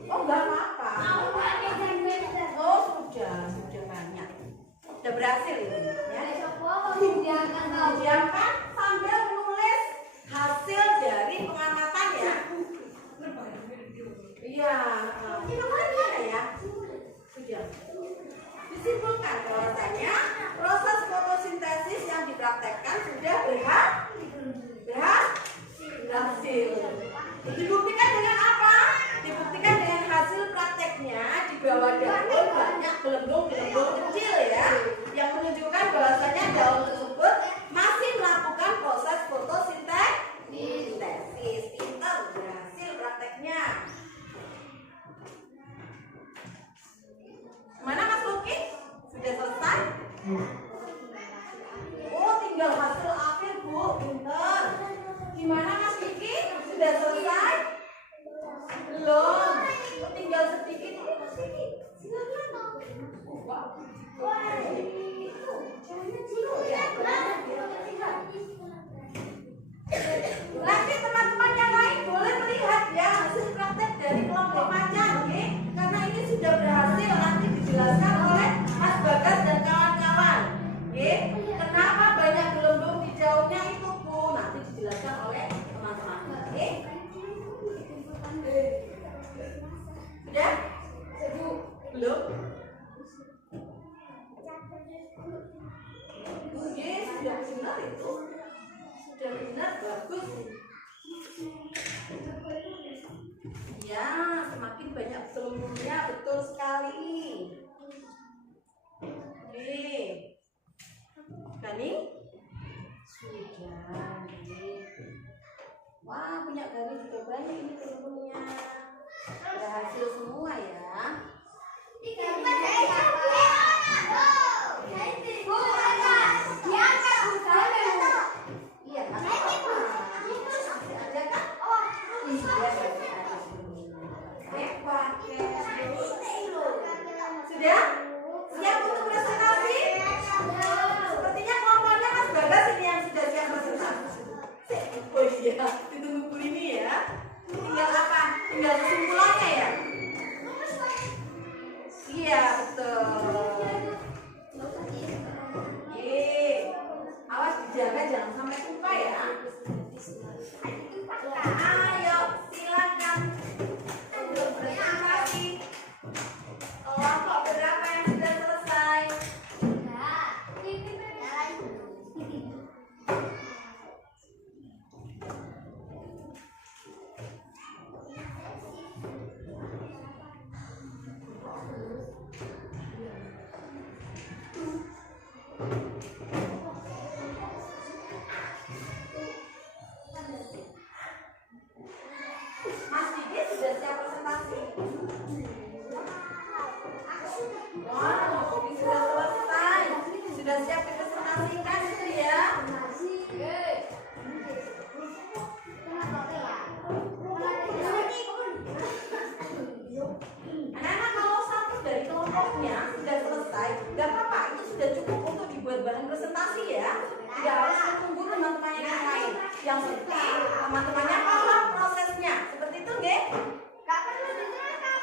Oh, nggak apa-apa. Oh, sudah banyak. Sudah berhasil itu ya. Diamkan sambil menulis hasil dari pengamatan ya. Iya, gimana ya? Sudah. Disimpulkan bahwasanya proses fotosintesis yang dipraktekkan sudah berhasil. Dibuktikan dengan apa? Dibuktikan dengan hasil prakteknya di bawah daun banyak gelembung-gelembung kecil ya, yang menunjukkan bahwasanya daun tersebut masih melakukan proses fotosintesis. Pintar, berhasil prakteknya. Mana Mas Luki? Sudah selesai? Oh, tinggal hasil akhir Bu, pintar. Gimana Mas Luki? Sudah selesai? Belum. Tinggal sedikit ini Mas Luki. Silakan. Nanti teman-teman yang lain boleh melihat ya hasil praktek dari kelompok macan, oke? Karena ini sudah berhasil, nanti dijelaskan oleh Mas Bagas dan kawan-kawan, oke? Kenapa banyak gelembung di daunnya itu Bu? Nanti dijelaskan oleh teman-teman, oke? Sudah? Belum? Oke, sudah benar itu. Sudah benar, bagus. Ya, semakin banyak gelembungnya, betul sekali. Oke. Gani? Sudah. Wah, punya Gani juga banyak ini gelembungnya. Berhasil semua ya. Iya, sudah? Siap untuk presentasi? Sepertinya kelompoknya Mas Bagas ini yang sudah siap presentasi. Oh iya, ditunggu Bu ini ya. Tinggal apa? Tinggal kesimpulannya ya? Iya, betul. Awas dijaga jangan sampai tumpah ya. Ayo silakan untuk presentasi. Kelompok berapa yang sudah selesai? Mas Didi sudah siap presentasi? Wah, Didi sudah selesai. Sudah siap dipresentasikan itu ya? Anak-anak kalau satu dari kelompoknya sudah selesai, gak apa-apa, itu sudah cukup untuk dibuat bahan presentasi ya. Tidak harus menunggu teman-teman yang lain. Yang penting teman-temannya paham prosesnya. Seperti itu, nggih? Gak perlu dijelaskan.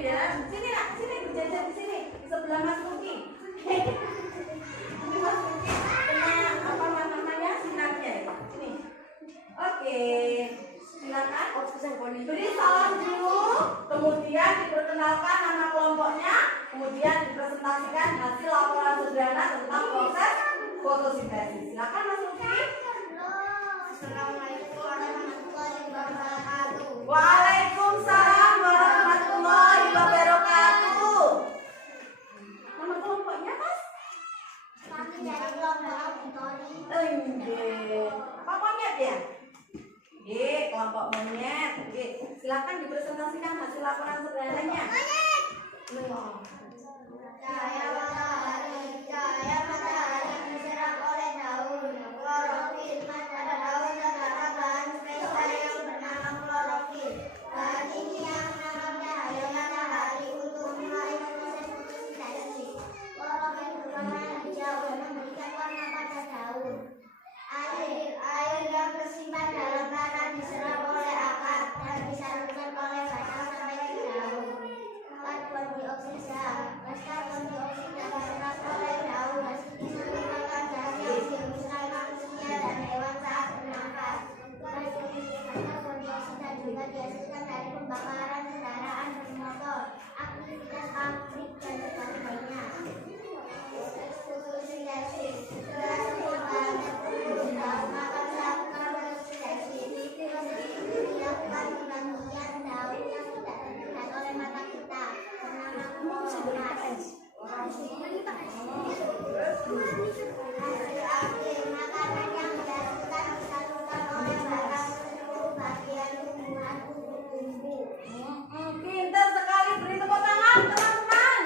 ya. Sini nak, sini berjajar di sini di sebelah Mas Luki. Ini Mas Luki kena apa namanya sinarnya ya. Sini. Oke, silakan. Beri salam dulu, kemudian diperkenalkan nama kelompoknya, kemudian dipresentasikan hasil laporan sederhana tentang proses fotosintesis. Silakan Mas Luki. Assalamualaikum warahmatullahi wabarakatuh. Waalaikumsalam warahmatullahi wabarakatuh. Nama kelompoknya Mas? Kami dari kelompok auditori. Apa monyet ya? Kelompok monyet. Silakan dipresentasikan hasil laporan sederhananya. Cahaya matahari yang diserap oleh daun. Klorofil pada daun terdapat bahan spesial yang bernama klorofil. Bahan ini yang menangkap cahaya matahari untuk memulai proses fotosintesis. Klorofil berwarna hijau dan memberikan warna pada daun. Air yang tersimpan dalam tanah diserap oleh akar dan disalurkan oleh batang sampai ke daun. Karbon dioksida, gas karbon dioksida diserap oleh daun. Ini merupakan gas yang dihembuskan manusia dan hewan saat bernafas. Gas karbon dioksida juga dihasilkan dari pembakaran kendaraan bermotor, aktivitas pabrik dan sebagainya. Fotosintesis setelah semua bahan terkumpul di daun maka dilakukan fotosintesis. Proses ini dilakukan di bagian daun yang tidak terlihat oleh mata kita bernama kloroplas. Hasil akhir makanan yang dihasilkan disalurkan oleh batang ke seluruh bagian tumbuhan kupu-kupu. Pintar sekali, beri tepuk tangan teman-teman.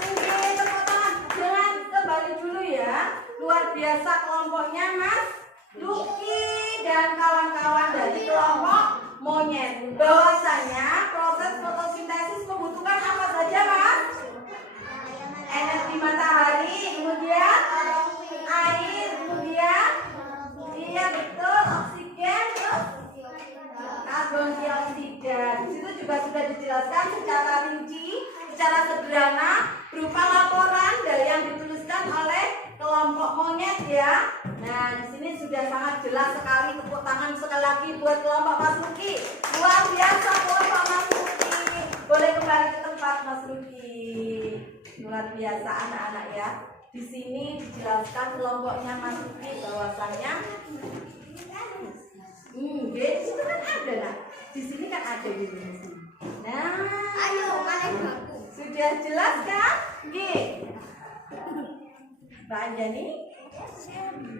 Tepuk tangan. Jangan kembali dulu ya. Luar biasa kelompoknya Mas Luki dan kawan-kawan dari kelompok monyet. Bahwasanya proses fotosintesis membutuhkan apa saja Mas? Energi matahari, kemudian air, kemudian iya betul oksigen, terus karbon dioksida. Di situ juga sudah dijelaskan secara rinci, secara sederhana berupa laporan dari yang dituliskan oleh kelompok monyet ya. Nah, di sini sudah sangat jelas sekali. Tepuk tangan sekali lagi buat kelompok Mas Luki. Luar biasa kelompok Mas Luki. Boleh kembali ke tempat Mas Luki. Luar biasa anak-anak ya. Di sini dijelaskan kelompoknya Mas Luki bahwasanya di situ kan ada nak. Di sini kan ada di sini. Nah, Ayo, kalian baku. sudah jelas kan? Mbak Anjani?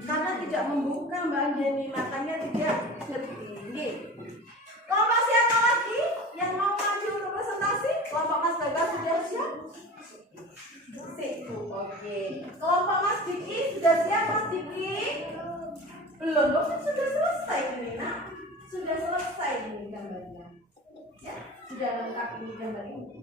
Karena tidak membuka Mbak Anjani, makanya tidak ngerti. Kelompok siapa lagi yang mau maju untuk presentasi? Kelompok Mas Bagas sudah siap? Oke. Kelompok Mas Diki sudah siap Mas Diki? Belum, sudah selesai ini nak. Sudah selesai ini gambarnya. Ya, sudah lengkap ini gambar ini.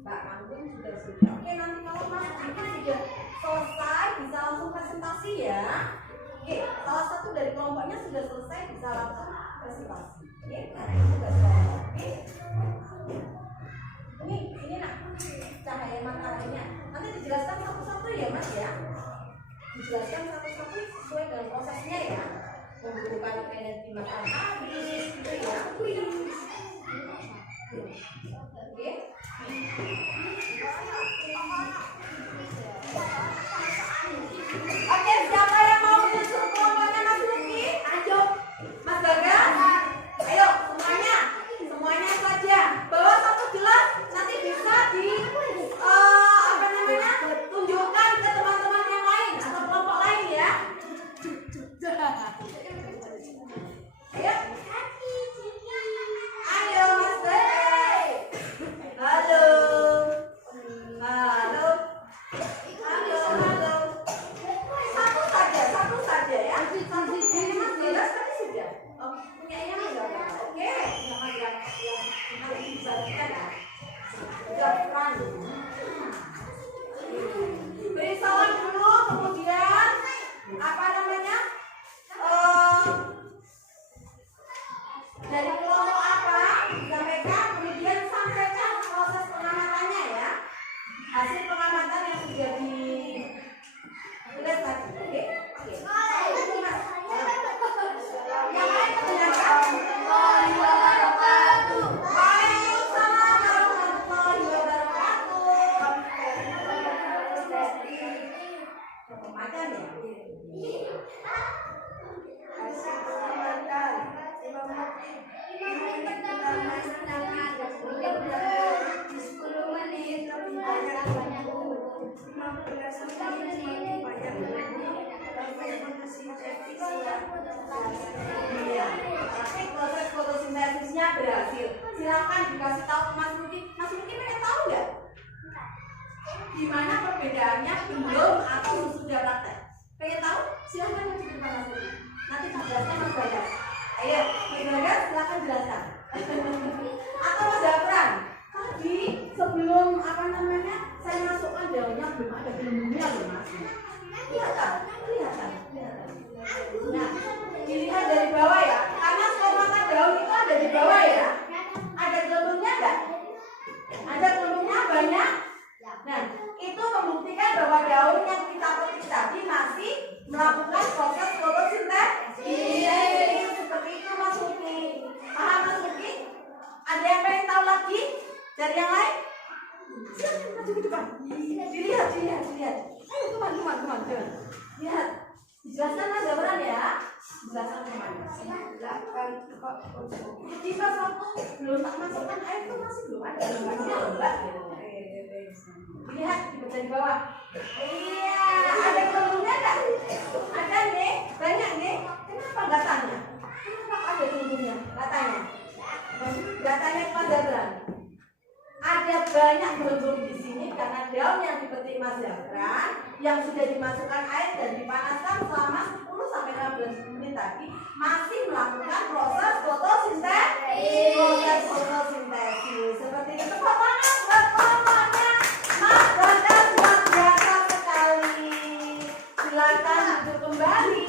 Mbak Anggun sudah. Oke, nanti kalau Mas Diki sudah selesai bisa langsung presentasi ya. Oke, salah satu dari kelompoknya sudah selesai bisa langsung presentasi. Oke, karena ini sudah selesai. Oke. Ini nak cahaya mataharinya. Nanti dijelaskan satu-satu ya Mas ya. Dijelaskan satu-satu sesuai dengan prosesnya ya. Membutuhkan energi matahari gitu ya. Oke. Oke, siapa yang mau menyusul kelompoknya Mas Luki? Ayo, Mas Bagas. Ayo, semuanya saja. Bawa satu gelas, nanti bisa tunjukkan ke teman-teman yang lain atau kelompok lain ya. Ayo. Ayo, Mas Bagas. Halo. Halo. Halo. Satu saja ya. Satu ini Mas Bagas tadi sudah. Oh, punyanya Mas Bagas. Oke, nanti dibagikan ya. Sudah front. Beri salam dulu, kemudian apa namanya? perbedaannya belum atau sesudah praktek? Pengen tahu? Silahkan maju ke depan Mas. Nanti jelaskan Mas Bagas. Ayo, Mas Bagas silahkan jelaskan. Atau Mas Zafran, tadi sebelum apa namanya saya masukkan daunnya belum ada gelembungnya loh Mas. Kelihatan. Nah, dilihat dari bawah ya, karena stomata daun itu ada di bawah ya. Ada gelembungnya enggak? Ada gelembungnya banyak. Nah, itu membuktikan bahwa daun yang kita petik tadi masih melakukan proses fotosintesis. Seperti itu Mas Luki. Paham Mas Luki? Ada yang pengen tahu lagi dari yang lain? Silakan maju ke depan. Dilihat. Ayo teman. Lihat. Dijelaskan Mas Zafran ya. Dijelaskan teman. Jika satu belum tak masukkan air itu masih belum ada. Lihat di bawah. Iya, ada gelembungnya enggak? Ada nih, banyak nih. Kenapa enggak tanya? Kenapa ada gelembungnya? Katanya. Katanya Mas Zafran. Ada banyak gelembung di sini karena daun yang dipetik Mas Zafran yang sudah dimasukkan air dan dipanaskan selama 10 sampai 15 menit tadi masih melakukan proses fotosintesis. Seperti itu. Tepuk tangan buat kelompoknya. Mas Bagas luar biasa sekali. Silakan duduk kembali.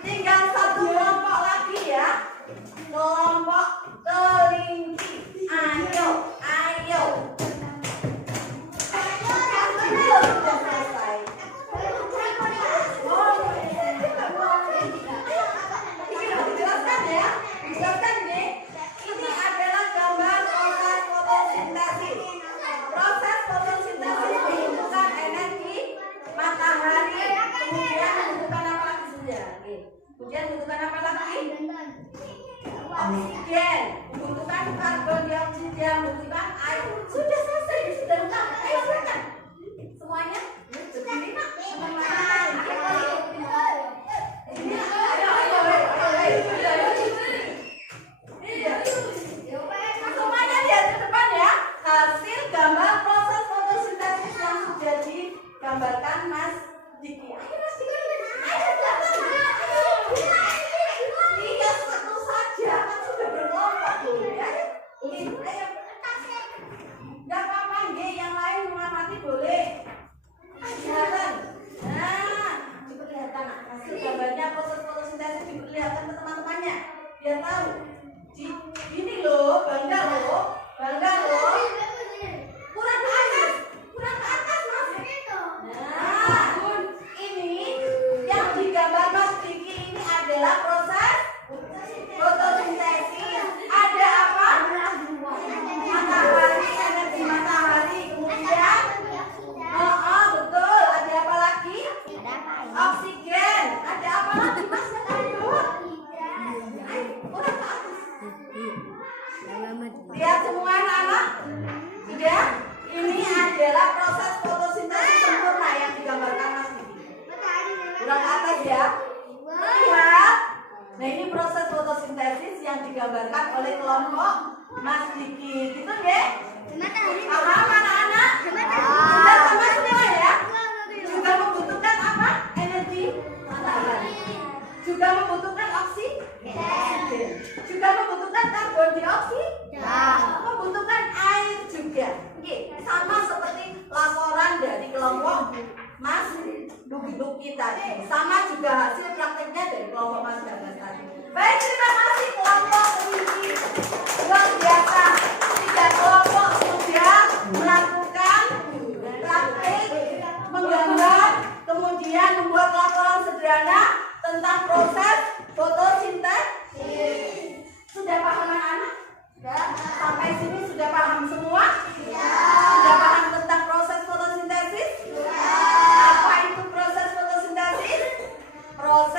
Tinggal satu kelompok lagi ya. Kelompok kelinci. Ayo. Sudah selesai. Dijelaskan ya. Dijelaskan nih. Ini adalah gambar proses fotosintesis. Proses fotosintesis membutuhkan energi matahari. Kemudian membutuhkan apa lagi sudah? Kemudian membutuhkan apa lagi? Oksigen, membutuhkan karbon dioksida, membutuhkan air. Sudah selesai, sudah lengkap. Ayo silakan. Semuanya berdiri nak. Teman-teman. Semuanya lihat ke depan ya. Hasil gambar proses fotosintesis yang sudah digambarkan Mas Diki. Ayo Mas Diki. Ayo lihat satu saja kan sudah berkelompok tuh ya. Ayo. Gak apa-apa nggih, yang lain mengamati boleh. Kelihatan. Nah, diperlihatkan hasil gambarnya proses fotosintesis diperlihatkan ke teman-temannya biar tahu. Ini loh, bangga loh. Kurang ke atas Mas. Nah, ini yang digambar Mas Diki ini adalah proses fotosintesis. Ada apa? Matahari, energi matahari. Kemudian betul. Ada apa lagi? Oksigen. Ada apa lagi Mas? Kurang ke atas. Lihat semua anak-anak. Sudah? Ini adalah proses fotosintesis sempurna yang digambarkan Mas Diki. Kurang ke atas ya. Lihat. Nah, ini proses fotosintesis yang digambarkan oleh kelompok Mas Diki. Gitu nggih? Paham anak-anak? Sudah sama semua ya? Juga membutuhkan apa? Energi matahari. Juga membutuhkan oksigen. Juga membutuhkan karbon dioksida. Membutuhkan air juga. Oke, sama seperti laporan dari kelompok Mas Duki tadi. Sama juga hasil prakteknya dari kelompok Mas Bagas tadi. Baik, terima kasih kelompok kelinci. Luar biasa. 3 kelompok sudah melakukan praktek menggambar, kemudian membuat laporan sederhana tentang proses fotosintesis. Sudah paham anak-anak? Sampai sini sudah paham semua? Sudah paham tentang proses fotosintesis? Apa itu proses fotosintesis? Proses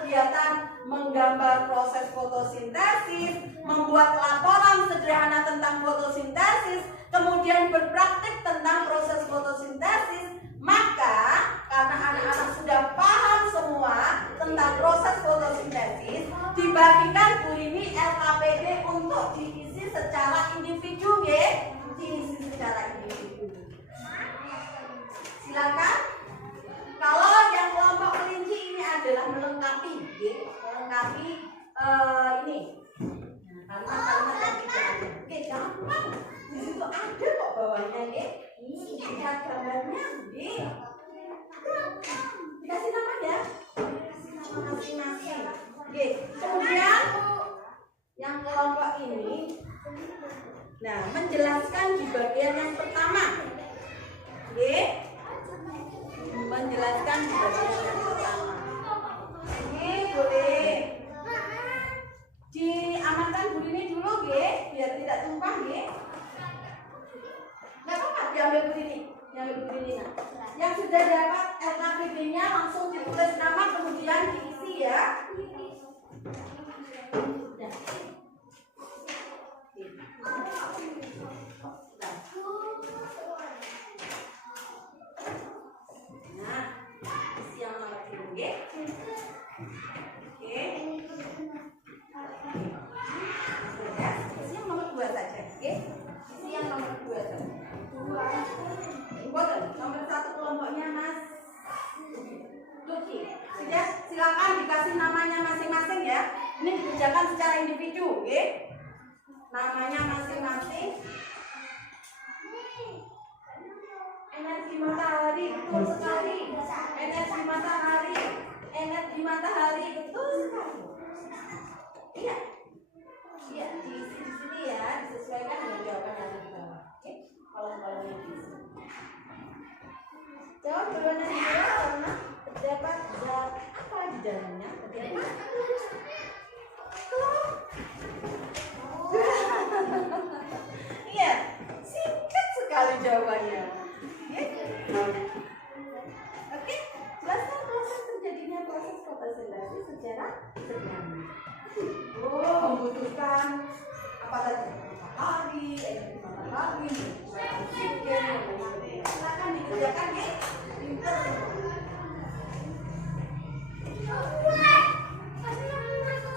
kegiatan menggambar proses fotosintesis, membuat laporan sederhana tentang fotosintesis, kemudian berpraktik tentang proses fotosintesis, maka karena anak-anak sudah paham semua tentang proses fotosintesis, dibagikan Bu Rini LKPD untuk diisi secara individu, ya. Diisi secara individu. Silakan. Kalau yang kelompok kelinci ini adalah melengkapi, ya. Melengkapi ini. Nah, kalimat-kalimat yang tidak ada. Oke, gampang. Di situ ada kok bawahnya, ya. Lihat gambarnya, ya. Dikasih nama ya. Dikasih nama masing-masing. Oke, kemudian yang kelompok ini, nah, menjelaskan di bagian yang pertama. Oke. Menjelaskan di bagian yang pertama. Oke, boleh diamankan Bu Rini dulu, ya, biar tidak tumpah, ya. Nggak apa-apa, diambil Bu Rini. Diambil Bu Rini. Nah, yang sudah dapat LKPD-nya langsung ditulis nama, kemudian diisi, ya. Nah, isi yang nomor 2, ya. Oke. Isi yang nomor 2 saja, oke. Isi yang nomor 2 saja. Boten, nomor 1 kelompoknya Mas Luki. Sudah, silakan dikasih namanya masing-masing, ya. Ini dikerjakan secara individu, oke. Namanya masing-masing. Energi matahari, betul sekali. Energi matahari. Energi matahari, betul sekali. Iya. Iya, diisi di sini, ya. Disesuaikan dengan jawaban yang ada di bawah. Oke, kolom-kolomnya diisi. Jawab berwarna hijau karena terdapat zat apa di dalamnya? Terdapat iya, singkat sekali jawabannya. Oke, jelaskan proses terjadinya proses fotosintesis secara sederhana. Oh, membutuhkan apa tadi? Matahari, energi matahari, oksigen, silakan dikerjakan, ya. Pintar.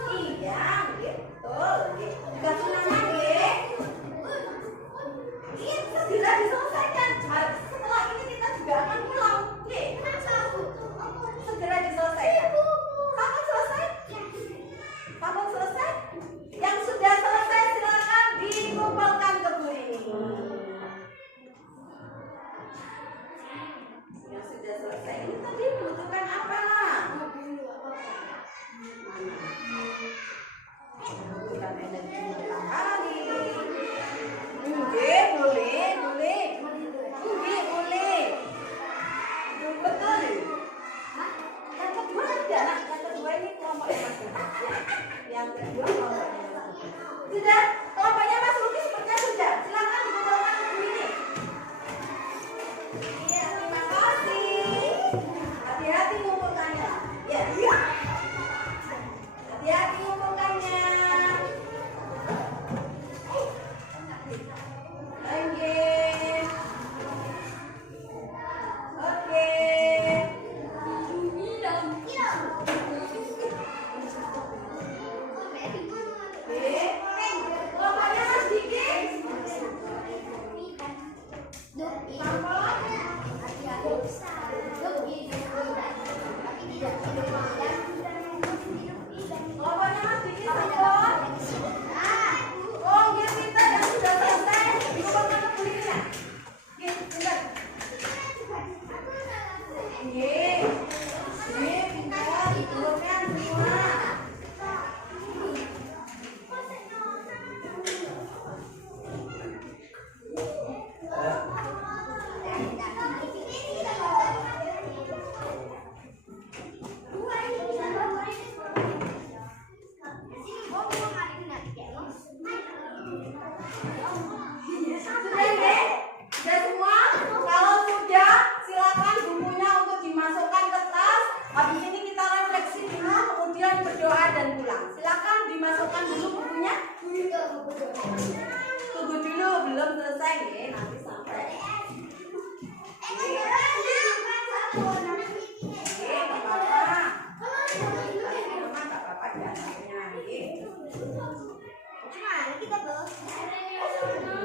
Iya, betul. Dikasih nama, ya. Itu tidak diselesaikan. Setelah ini kita juga akan pulang, ya. Segera diselesaikan. Kapan selesai? Kapan selesai? Yang sudah selesai silakan dikumpulkan ke Bu Rini. Yang sudah selesai ini tadi membutuhkan apa, lah? Membutuhkan energi matahari. Boleh. Betul. Yang kedua tidak, nak. Yang kedua ini kelompoknya Mas Luki. Yang kedua kelompoknya Mas Luki. Sudah, kelompoknya Mas Luki sepertinya sudah. Silakan dikumpulkan ke Bu Rini. Iya, terima kasih. Hati-hati ngumpulkannya. Ya. Hati-hati ngumpulkannya. Oke. Kelompoknya Mas Diki. Kelompoknya Mas Diki sampel. Oh, dia minta yang sudah selesai dikumpulkan ke Bu Rini, ya. Oke, bentar. Pintar, dikumpulkan semua. Sudah, ya? Sudah semua? Kalau sudah, silakan bukunya untuk dimasukkan sama-sama.